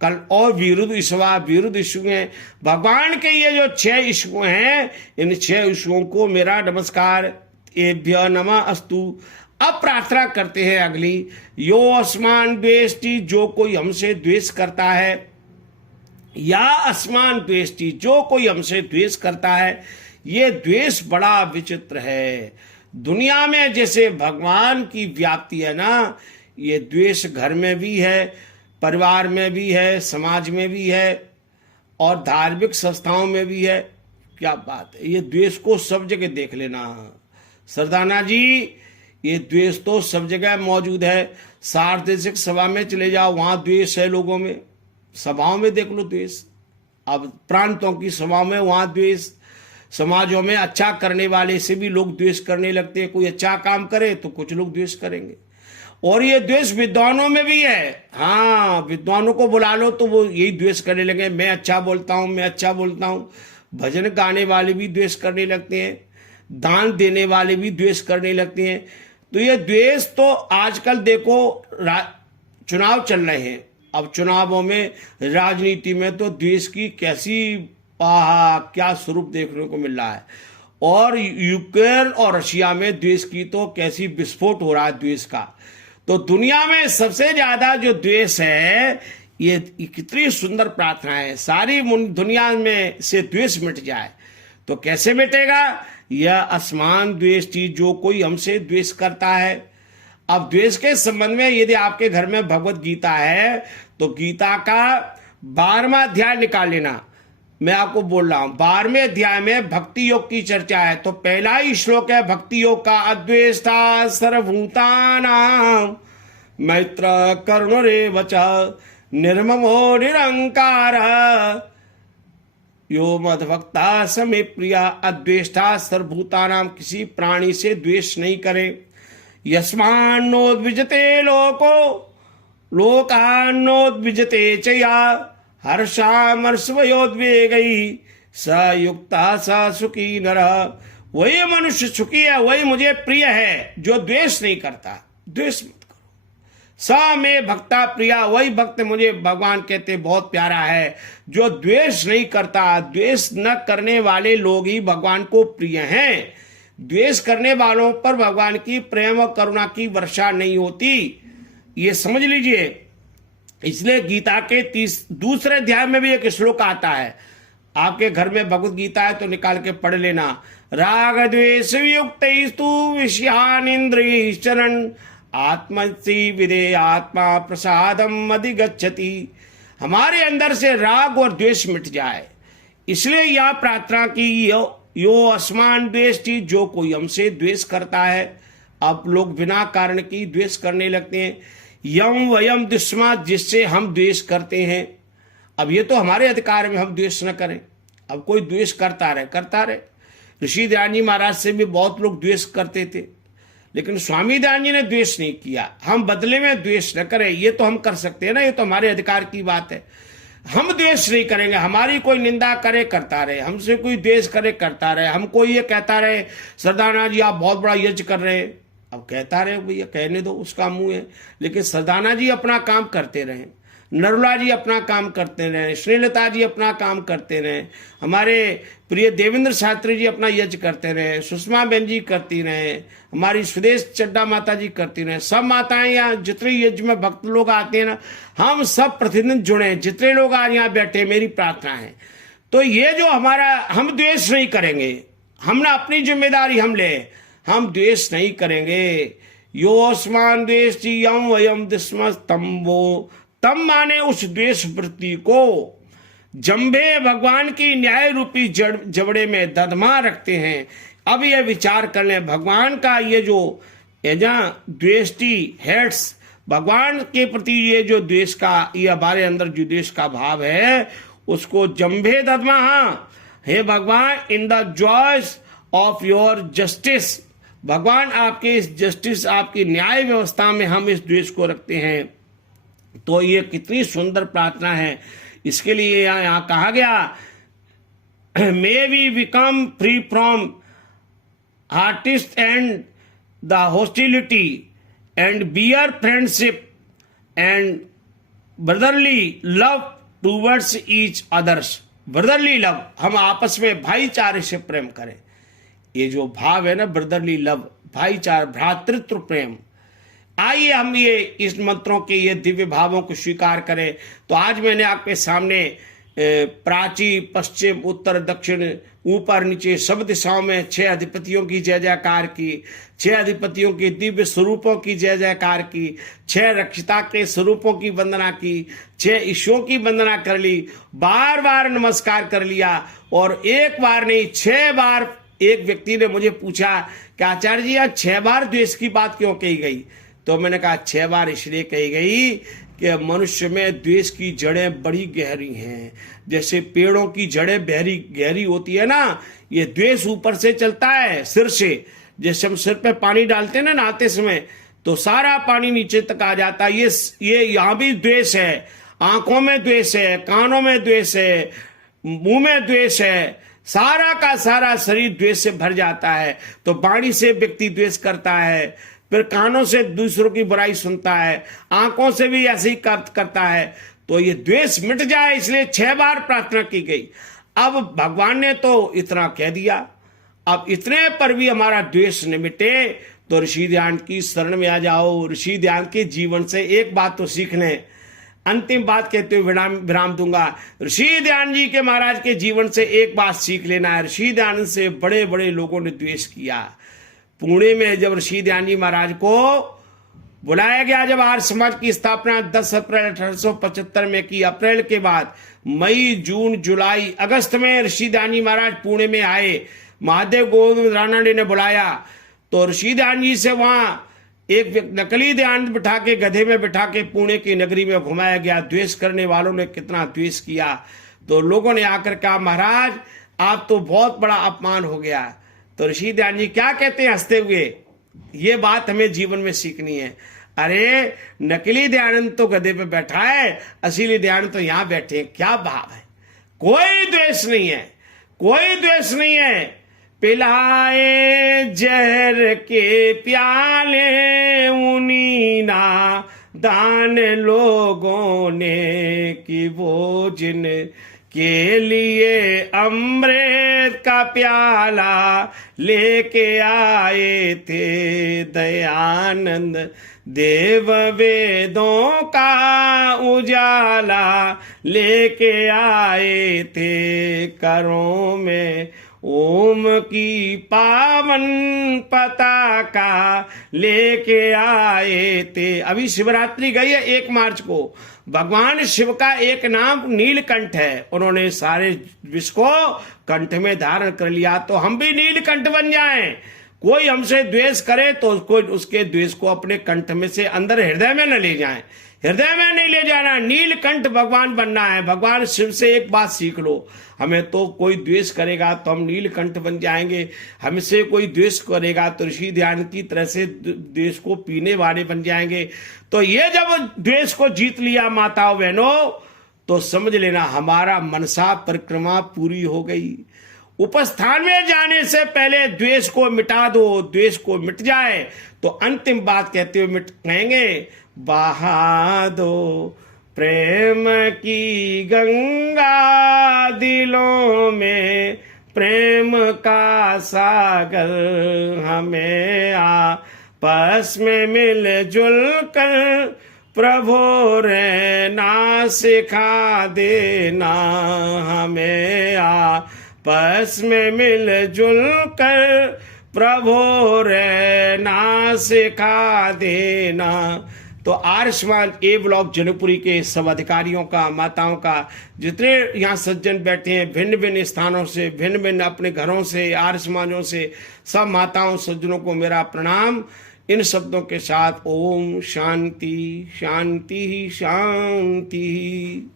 कल और विरुद्ध ईश्वा विरुद्ध ईशु हैं। भगवान के ये जो 6 ईशु हैं, इन 6 ईशुओं को मेरा नमस्कार। एभ्य नमः अस्तु। अब प्रार्थना करते हैं अगली। यो अस्मान द्वेष्टि, जो कोई हमसे द्वेष करता है, या अस्मान द्वेष्टि, जो कोई हमसे द्वेष करता है। ये द्वेष बड़ा विचित्र है। दुनिया में जैसे भगवान की व्याप्ति है ना, ये द्वेष घर में भी है, परिवार में भी है, समाज में भी है और धार्मिक संस्थाओं में भी है। क्या बात है। ये द्वेष को सब जगह देख लेना सरदाना जी, ये द्वेष तो सब जगह मौजूद है। सार्वदेशिक सभा में चले जाओ, वहां द्वेष है लोगों में। सभाओं में देख लो द्वेष। अब प्रांतों की सभाओं में वहां द्वेष। समाजों में अच्छा करने वाले से भी लोग द्वेष करने लगते हैं। कोई अच्छा काम करे तो कुछ लोग द्वेष करेंगे। और ये द्वेष विद्वानों में भी है। हाँ, विद्वानों को बुला लो तो वो यही द्वेष करने लगे, मैं अच्छा बोलता हूँ, मैं अच्छा बोलता हूँ। भजन गाने वाले भी द्वेष करने लगते हैं, दान देने वाले भी द्वेष करने लगते हैं। तो ये द्वेष तो आजकल देखो चुनाव चल रहे हैं। अब चुनावों में, राजनीति में तो द्वेष की कैसी क्या स्वरूप देखने को मिल रहा है। और यूक्रेन और रशिया में द्वेष की तो कैसी विस्फोट हो रहा है द्वेष का। तो दुनिया में सबसे ज्यादा जो द्वेष है, ये कितनी सुंदर प्रार्थना है, सारी दुनिया में से द्वेष मिट जाए। तो कैसे मिटेगा? यह असमान द्वेष चीज जो कोई हमसे द्वेष करता है। अब द्वेष के संबंध में यदि आपके घर में भगवत गीता है तो गीता का 12वां अध्याय निकाल लेना। मैं आपको बोल रहा हूं 12वें अध्याय में भक्ति योग की चर्चा है। तो पहला ही श्लोक है भक्ति योग का, अद्वेष्टा सर्वभूतानां मैत्र करुणरेव च निर्ममो निरंकार यो मद्भक्ता समे प्रिया। अद्वेष्टा सर्वभूतानां, किसी प्राणी से द्वेष नहीं करे। यस्मान्नोद्विजते लोको लोकान्नोद्विजते च या हर्षामर्षवयोद्वेगैः स युक्ता स सुखी नरः। वही मनुष्य सुखी है, वही मुझे प्रिय है जो द्वेष नहीं करता। द्वेष मत करो। स में भक्ता प्रिया, वही भक्त मुझे भगवान कहते बहुत प्यारा है जो द्वेष नहीं करता। द्वेष न करने वाले लोग ही भगवान को प्रिय हैं। द्वेष करने वालों पर भगवान की प्रेम और करुणा की वर्षा नहीं होती, ये समझ लीजिए। इसलिए गीता के 32वें अध्याय में भी एक श्लोक आता है। आपके घर में भगवत गीता है तो निकाल के पढ़ लेना। राग द्वेष युक्तैस्तु विषयानिन्द्रियश्चरन् आत्मसि विदे आत्मा प्रसादम अधिगच्छति। हमारे अंदर से राग और द्वेष मिट जाए, इसलिए यह प्रार्थना की, यो असमान द्वेष चीज जो कोई हमसे द्वेष करता है। अब लोग बिना कारण की द्वेष करने लगते हैं। यम वयम दुष्मा, जिससे हम द्वेष करते हैं। अब ये तो हमारे अधिकार में हम द्वेष न करें। अब कोई द्वेष करता रहे। ऋषि दयानंद जी महाराज से भी बहुत लोग द्वेष करते थे, लेकिन स्वामी दयानंद जी ने द्वेष नहीं किया। हम बदले में द्वेष न करें, ये तो हम कर सकते हैं ना, ये तो हमारे अधिकार की बात है। हम द्वेष नहीं करेंगे। हमारी कोई निंदा करे करता रहे, हमसे कोई द्वेष करे करता रहे, हमको ये कहता रहे सरदाना जी आप बहुत बड़ा यज्ञ कर रहे हैं, अब कहता रहे भैया कहने दो, उसका मुंह है। लेकिन सरदाना जी अपना काम करते रहे, नरुला जी अपना काम करते रहे, श्रीलता जी अपना काम करते रहे, हमारे प्रिय देवेंद्र शास्त्री जी अपना यज्ञ करते रहे, सुषमा बहन जी करती रहे, हमारी सुदेश चड्डा माता जी करती रहे। सब माताएं यहाँ जितने यज्ञ में भक्त लोग आते हैं ना, हम सब प्रतिदिन जुड़े, जितने लोग आज यहाँ बैठे, मेरी प्रार्थना है। तो ये जो हमारा, हम द्वेष नहीं करेंगे, हमने अपनी जिम्मेदारी हम ले, हम द्वेष नहीं करेंगे। योस्मान द्वेष यम वयम दिस्म तम्बो, तम माने उस द्वेष वृत्ति को जंभे भगवान की न्याय रूपी जबड़े में दधमा रखते हैं। अब यह विचार कर लें, भगवान का ये जो द्वेष्टि हेड्स, भगवान के प्रति ये जो द्वेष का, ये हमारे अंदर जो द्वेष का भाव है, उसको जंभे दधमा, हे भगवान in the joys of your justice, भगवान आपके इस जस्टिस, आपकी न्याय व्यवस्था में हम इस द्वेष को रखते हैं। तो ये कितनी सुंदर प्रार्थना है। इसके लिए यहाँ कहा गया, may we become free from artist and the hostility and bear friendship and brotherly love towards each others. Brotherly love, हम आपस में भाईचारे से प्रेम करें। ये जो भाव है ना, ब्रदरली लव, भाईचारा, भ्रातृत्व प्रेम, आइए हम ये इस मंत्रों के ये दिव्य भावों को स्वीकार करें। तो आज मैंने आपके सामने प्राची, पश्चिम, उत्तर, दक्षिण, ऊपर नीचे सब दिशाओं में 6 अधिपतियों की जय जयकार की, 6 अधिपतियों के दिव्य स्वरूपों की जय जयकार की, 6 रक्षिता के स्वरूपों की वंदना की, 6 ईश्वरों की वंदना कर ली, बार बार नमस्कार कर लिया। और एक बार नहीं 6 बार एक व्यक्ति ने मुझे पूछा कि आचार्य जी आज 6 बार द्वेष की बात क्यों कही गई? तो मैंने कहा 6 बार इसलिए कही गई कि मनुष्य में द्वेष की जड़ें बड़ी गहरी हैं। जैसे पेड़ों की जड़ें गहरी होती है ना, ये द्वेष ऊपर से चलता है सिर से। जैसे हम सिर पे पानी डालते हैं ना नहाते समय, तो सारा पानी नीचे तक आ जाता है। ये यहाँ भी द्वेष है, आंखों में द्वेष है, कानों में द्वेष है, मुंह में द्वेष है, सारा का सारा शरीर द्वेष से भर जाता है। तो वाणी से व्यक्ति द्वेष करता है, फिर कानों से दूसरों की बुराई सुनता है, आंखों से भी ऐसे ही करता है। तो ये द्वेष मिट जाए, इसलिए 6 बार प्रार्थना की गई। अब भगवान ने तो इतना कह दिया, अब इतने पर भी हमारा द्वेष न मिटे तो ऋषि ध्यान की शरण में आ जाओ। ऋषि ध्यान के जीवन से एक बात तो सीख लें। अंतिम बात कहते हुए विराम दूंगा। ऋषि ध्यान जी के महाराज के जीवन से एक बात सीख लेना है। ऋषि ध्यान से बड़े बड़े लोगों ने द्वेष किया। पुणे में जब ऋषि ध्यान जी महाराज को बुलाया गया, जब आर्य समाज की स्थापना 10 अप्रैल 1875 में की, अप्रैल के बाद मई, जून, जुलाई, अगस्त में ऋषि ध्यान जी महाराज पुणे में आए। महादेव गोविंद रानडे ने बुलाया तो ऋषि ध्यान जी से वहां एक नकली ध्यान बिठा के, गधे में बिठा के पुणे की नगरी में घुमाया गया। द्वेष करने वालों ने कितना द्वेष किया, तो लोगों ने आकर कहा महाराज आप तो बहुत बड़ा अपमान हो गया। तो ऋषि ध्यान जी क्या कहते हैं हंसते हुए, ये बात हमें जीवन में सीखनी है। अरे नकली ध्यान तो गधे पे बैठा है, असली ध्यान तो यहां बैठे हैं। क्या भाव है, कोई द्वेष नहीं है, कोई द्वेष नहीं है। पिलाए जहर के प्याले उन्हीं ना दान लोगों ने कि वो जिन के लिए अमृत का प्याला लेके आए थे। दयानंद देव वेदों का उजाला लेके आए थे। करों में ओम की पावन पताका लेके आए थे। अभी शिवरात्रि गई है 1 मार्च को। भगवान शिव का एक नाम नीलकंठ है। उन्होंने सारे विश्व को कंठ में धारण कर लिया, तो हम भी नीलकंठ बन जाएं। कोई हमसे द्वेष करे तो उसके द्वेष को अपने कंठ में से अंदर हृदय में न ले जाएं। हृदय में नहीं ले जाना, नीलकंठ भगवान बनना है। भगवान शिव से एक बात सीख लो, हमें तो कोई द्वेष करेगा तो हम नीलकंठ बन जाएंगे, हमसे कोई द्वेष करेगा तो ऋषि ध्यान की तरह से द्वेष को पीने वाले बन जाएंगे। तो ये जब द्वेष को जीत लिया माताओं बहनों, तो समझ लेना हमारा मनसा परिक्रमा पूरी हो गई। उपस्थान में जाने से पहले द्वेष को मिटा दो, द्वेष को मिट जाए तो अंतिम बात कहते हुए कहेंगे, बहा दो प्रेम की गंगा दिलों में, प्रेम का सागर हमें आपस में मिलजुल कर प्रभु रहना सिखा देना। हमें आपस में मिलजुल कर प्रभु रहना सिखा देना। तो आर्य समाज ए ब्लॉक जनकपुरी के सब अधिकारियों का, माताओं का, जितने यहाँ सज्जन बैठे हैं भिन्न भिन्न स्थानों से, भिन्न भिन्न अपने घरों से, आर्य समाजों से, सब माताओं सज्जनों को मेरा प्रणाम। इन शब्दों के साथ ओम शांति शांति शांति।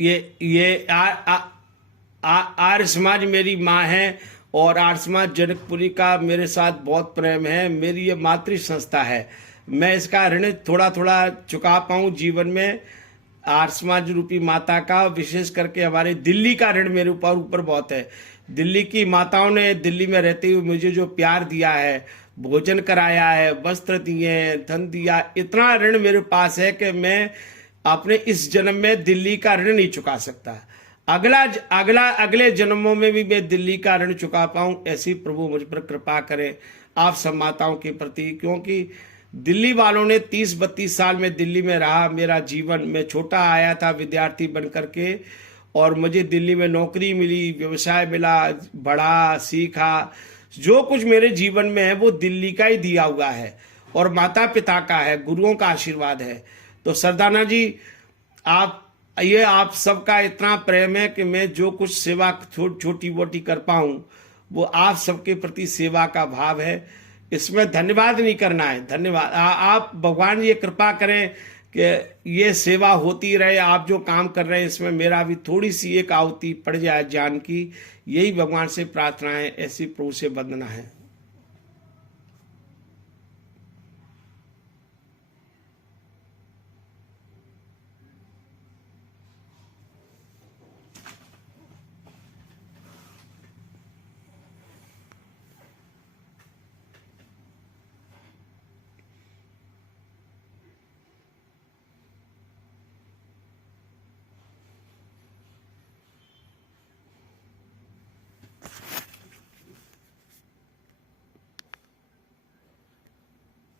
ये आर्य समाज मेरी माँ है और आर्य समाज जनकपुरी का मेरे साथ बहुत प्रेम है। मेरी ये मातृ संस्था है। मैं इसका ऋण थोड़ा थोड़ा चुका पाऊँ जीवन में। आर्य समाज रूपी माता का, विशेष करके हमारे दिल्ली का ऋण मेरे ऊपर बहुत है। दिल्ली की माताओं ने दिल्ली में रहते हुए मुझे जो प्यार दिया है, भोजन कराया है, वस्त्र दिए, धन दिया, इतना ऋण मेरे पास है कि मैं अपने इस जन्म में दिल्ली का ऋण नहीं चुका सकता। अगले जन्मों में भी मैं दिल्ली का ऋण चुका पाऊं, ऐसी प्रभु मुझ पर कृपा करें आप सब माताओं के प्रति। क्योंकि दिल्ली वालों ने 30-32 साल में दिल्ली में रहा, मेरा जीवन, मैं छोटा आया था विद्यार्थी बन करके और मुझे दिल्ली में नौकरी मिली, व्यवसाय मिला, बढ़ा, सीखा, जो कुछ मेरे जीवन में है वो दिल्ली का ही दिया हुआ है और माता पिता का है, गुरुओं का आशीर्वाद है। तो सरदाना जी, आप सबका इतना प्रेम है कि मैं जो कुछ सेवा छोटी मोटी कर पाऊं वो आप सबके प्रति सेवा का भाव है, इसमें धन्यवाद नहीं करना है। धन्यवाद आप भगवान ये कृपा करें कि ये सेवा होती रहे, आप जो काम कर रहे हैं इसमें मेरा भी थोड़ी सी एक आहुति पड़ जाए ज्ञान की, यही भगवान से प्रार्थना है, ऐसी प्रभु से वंदना है।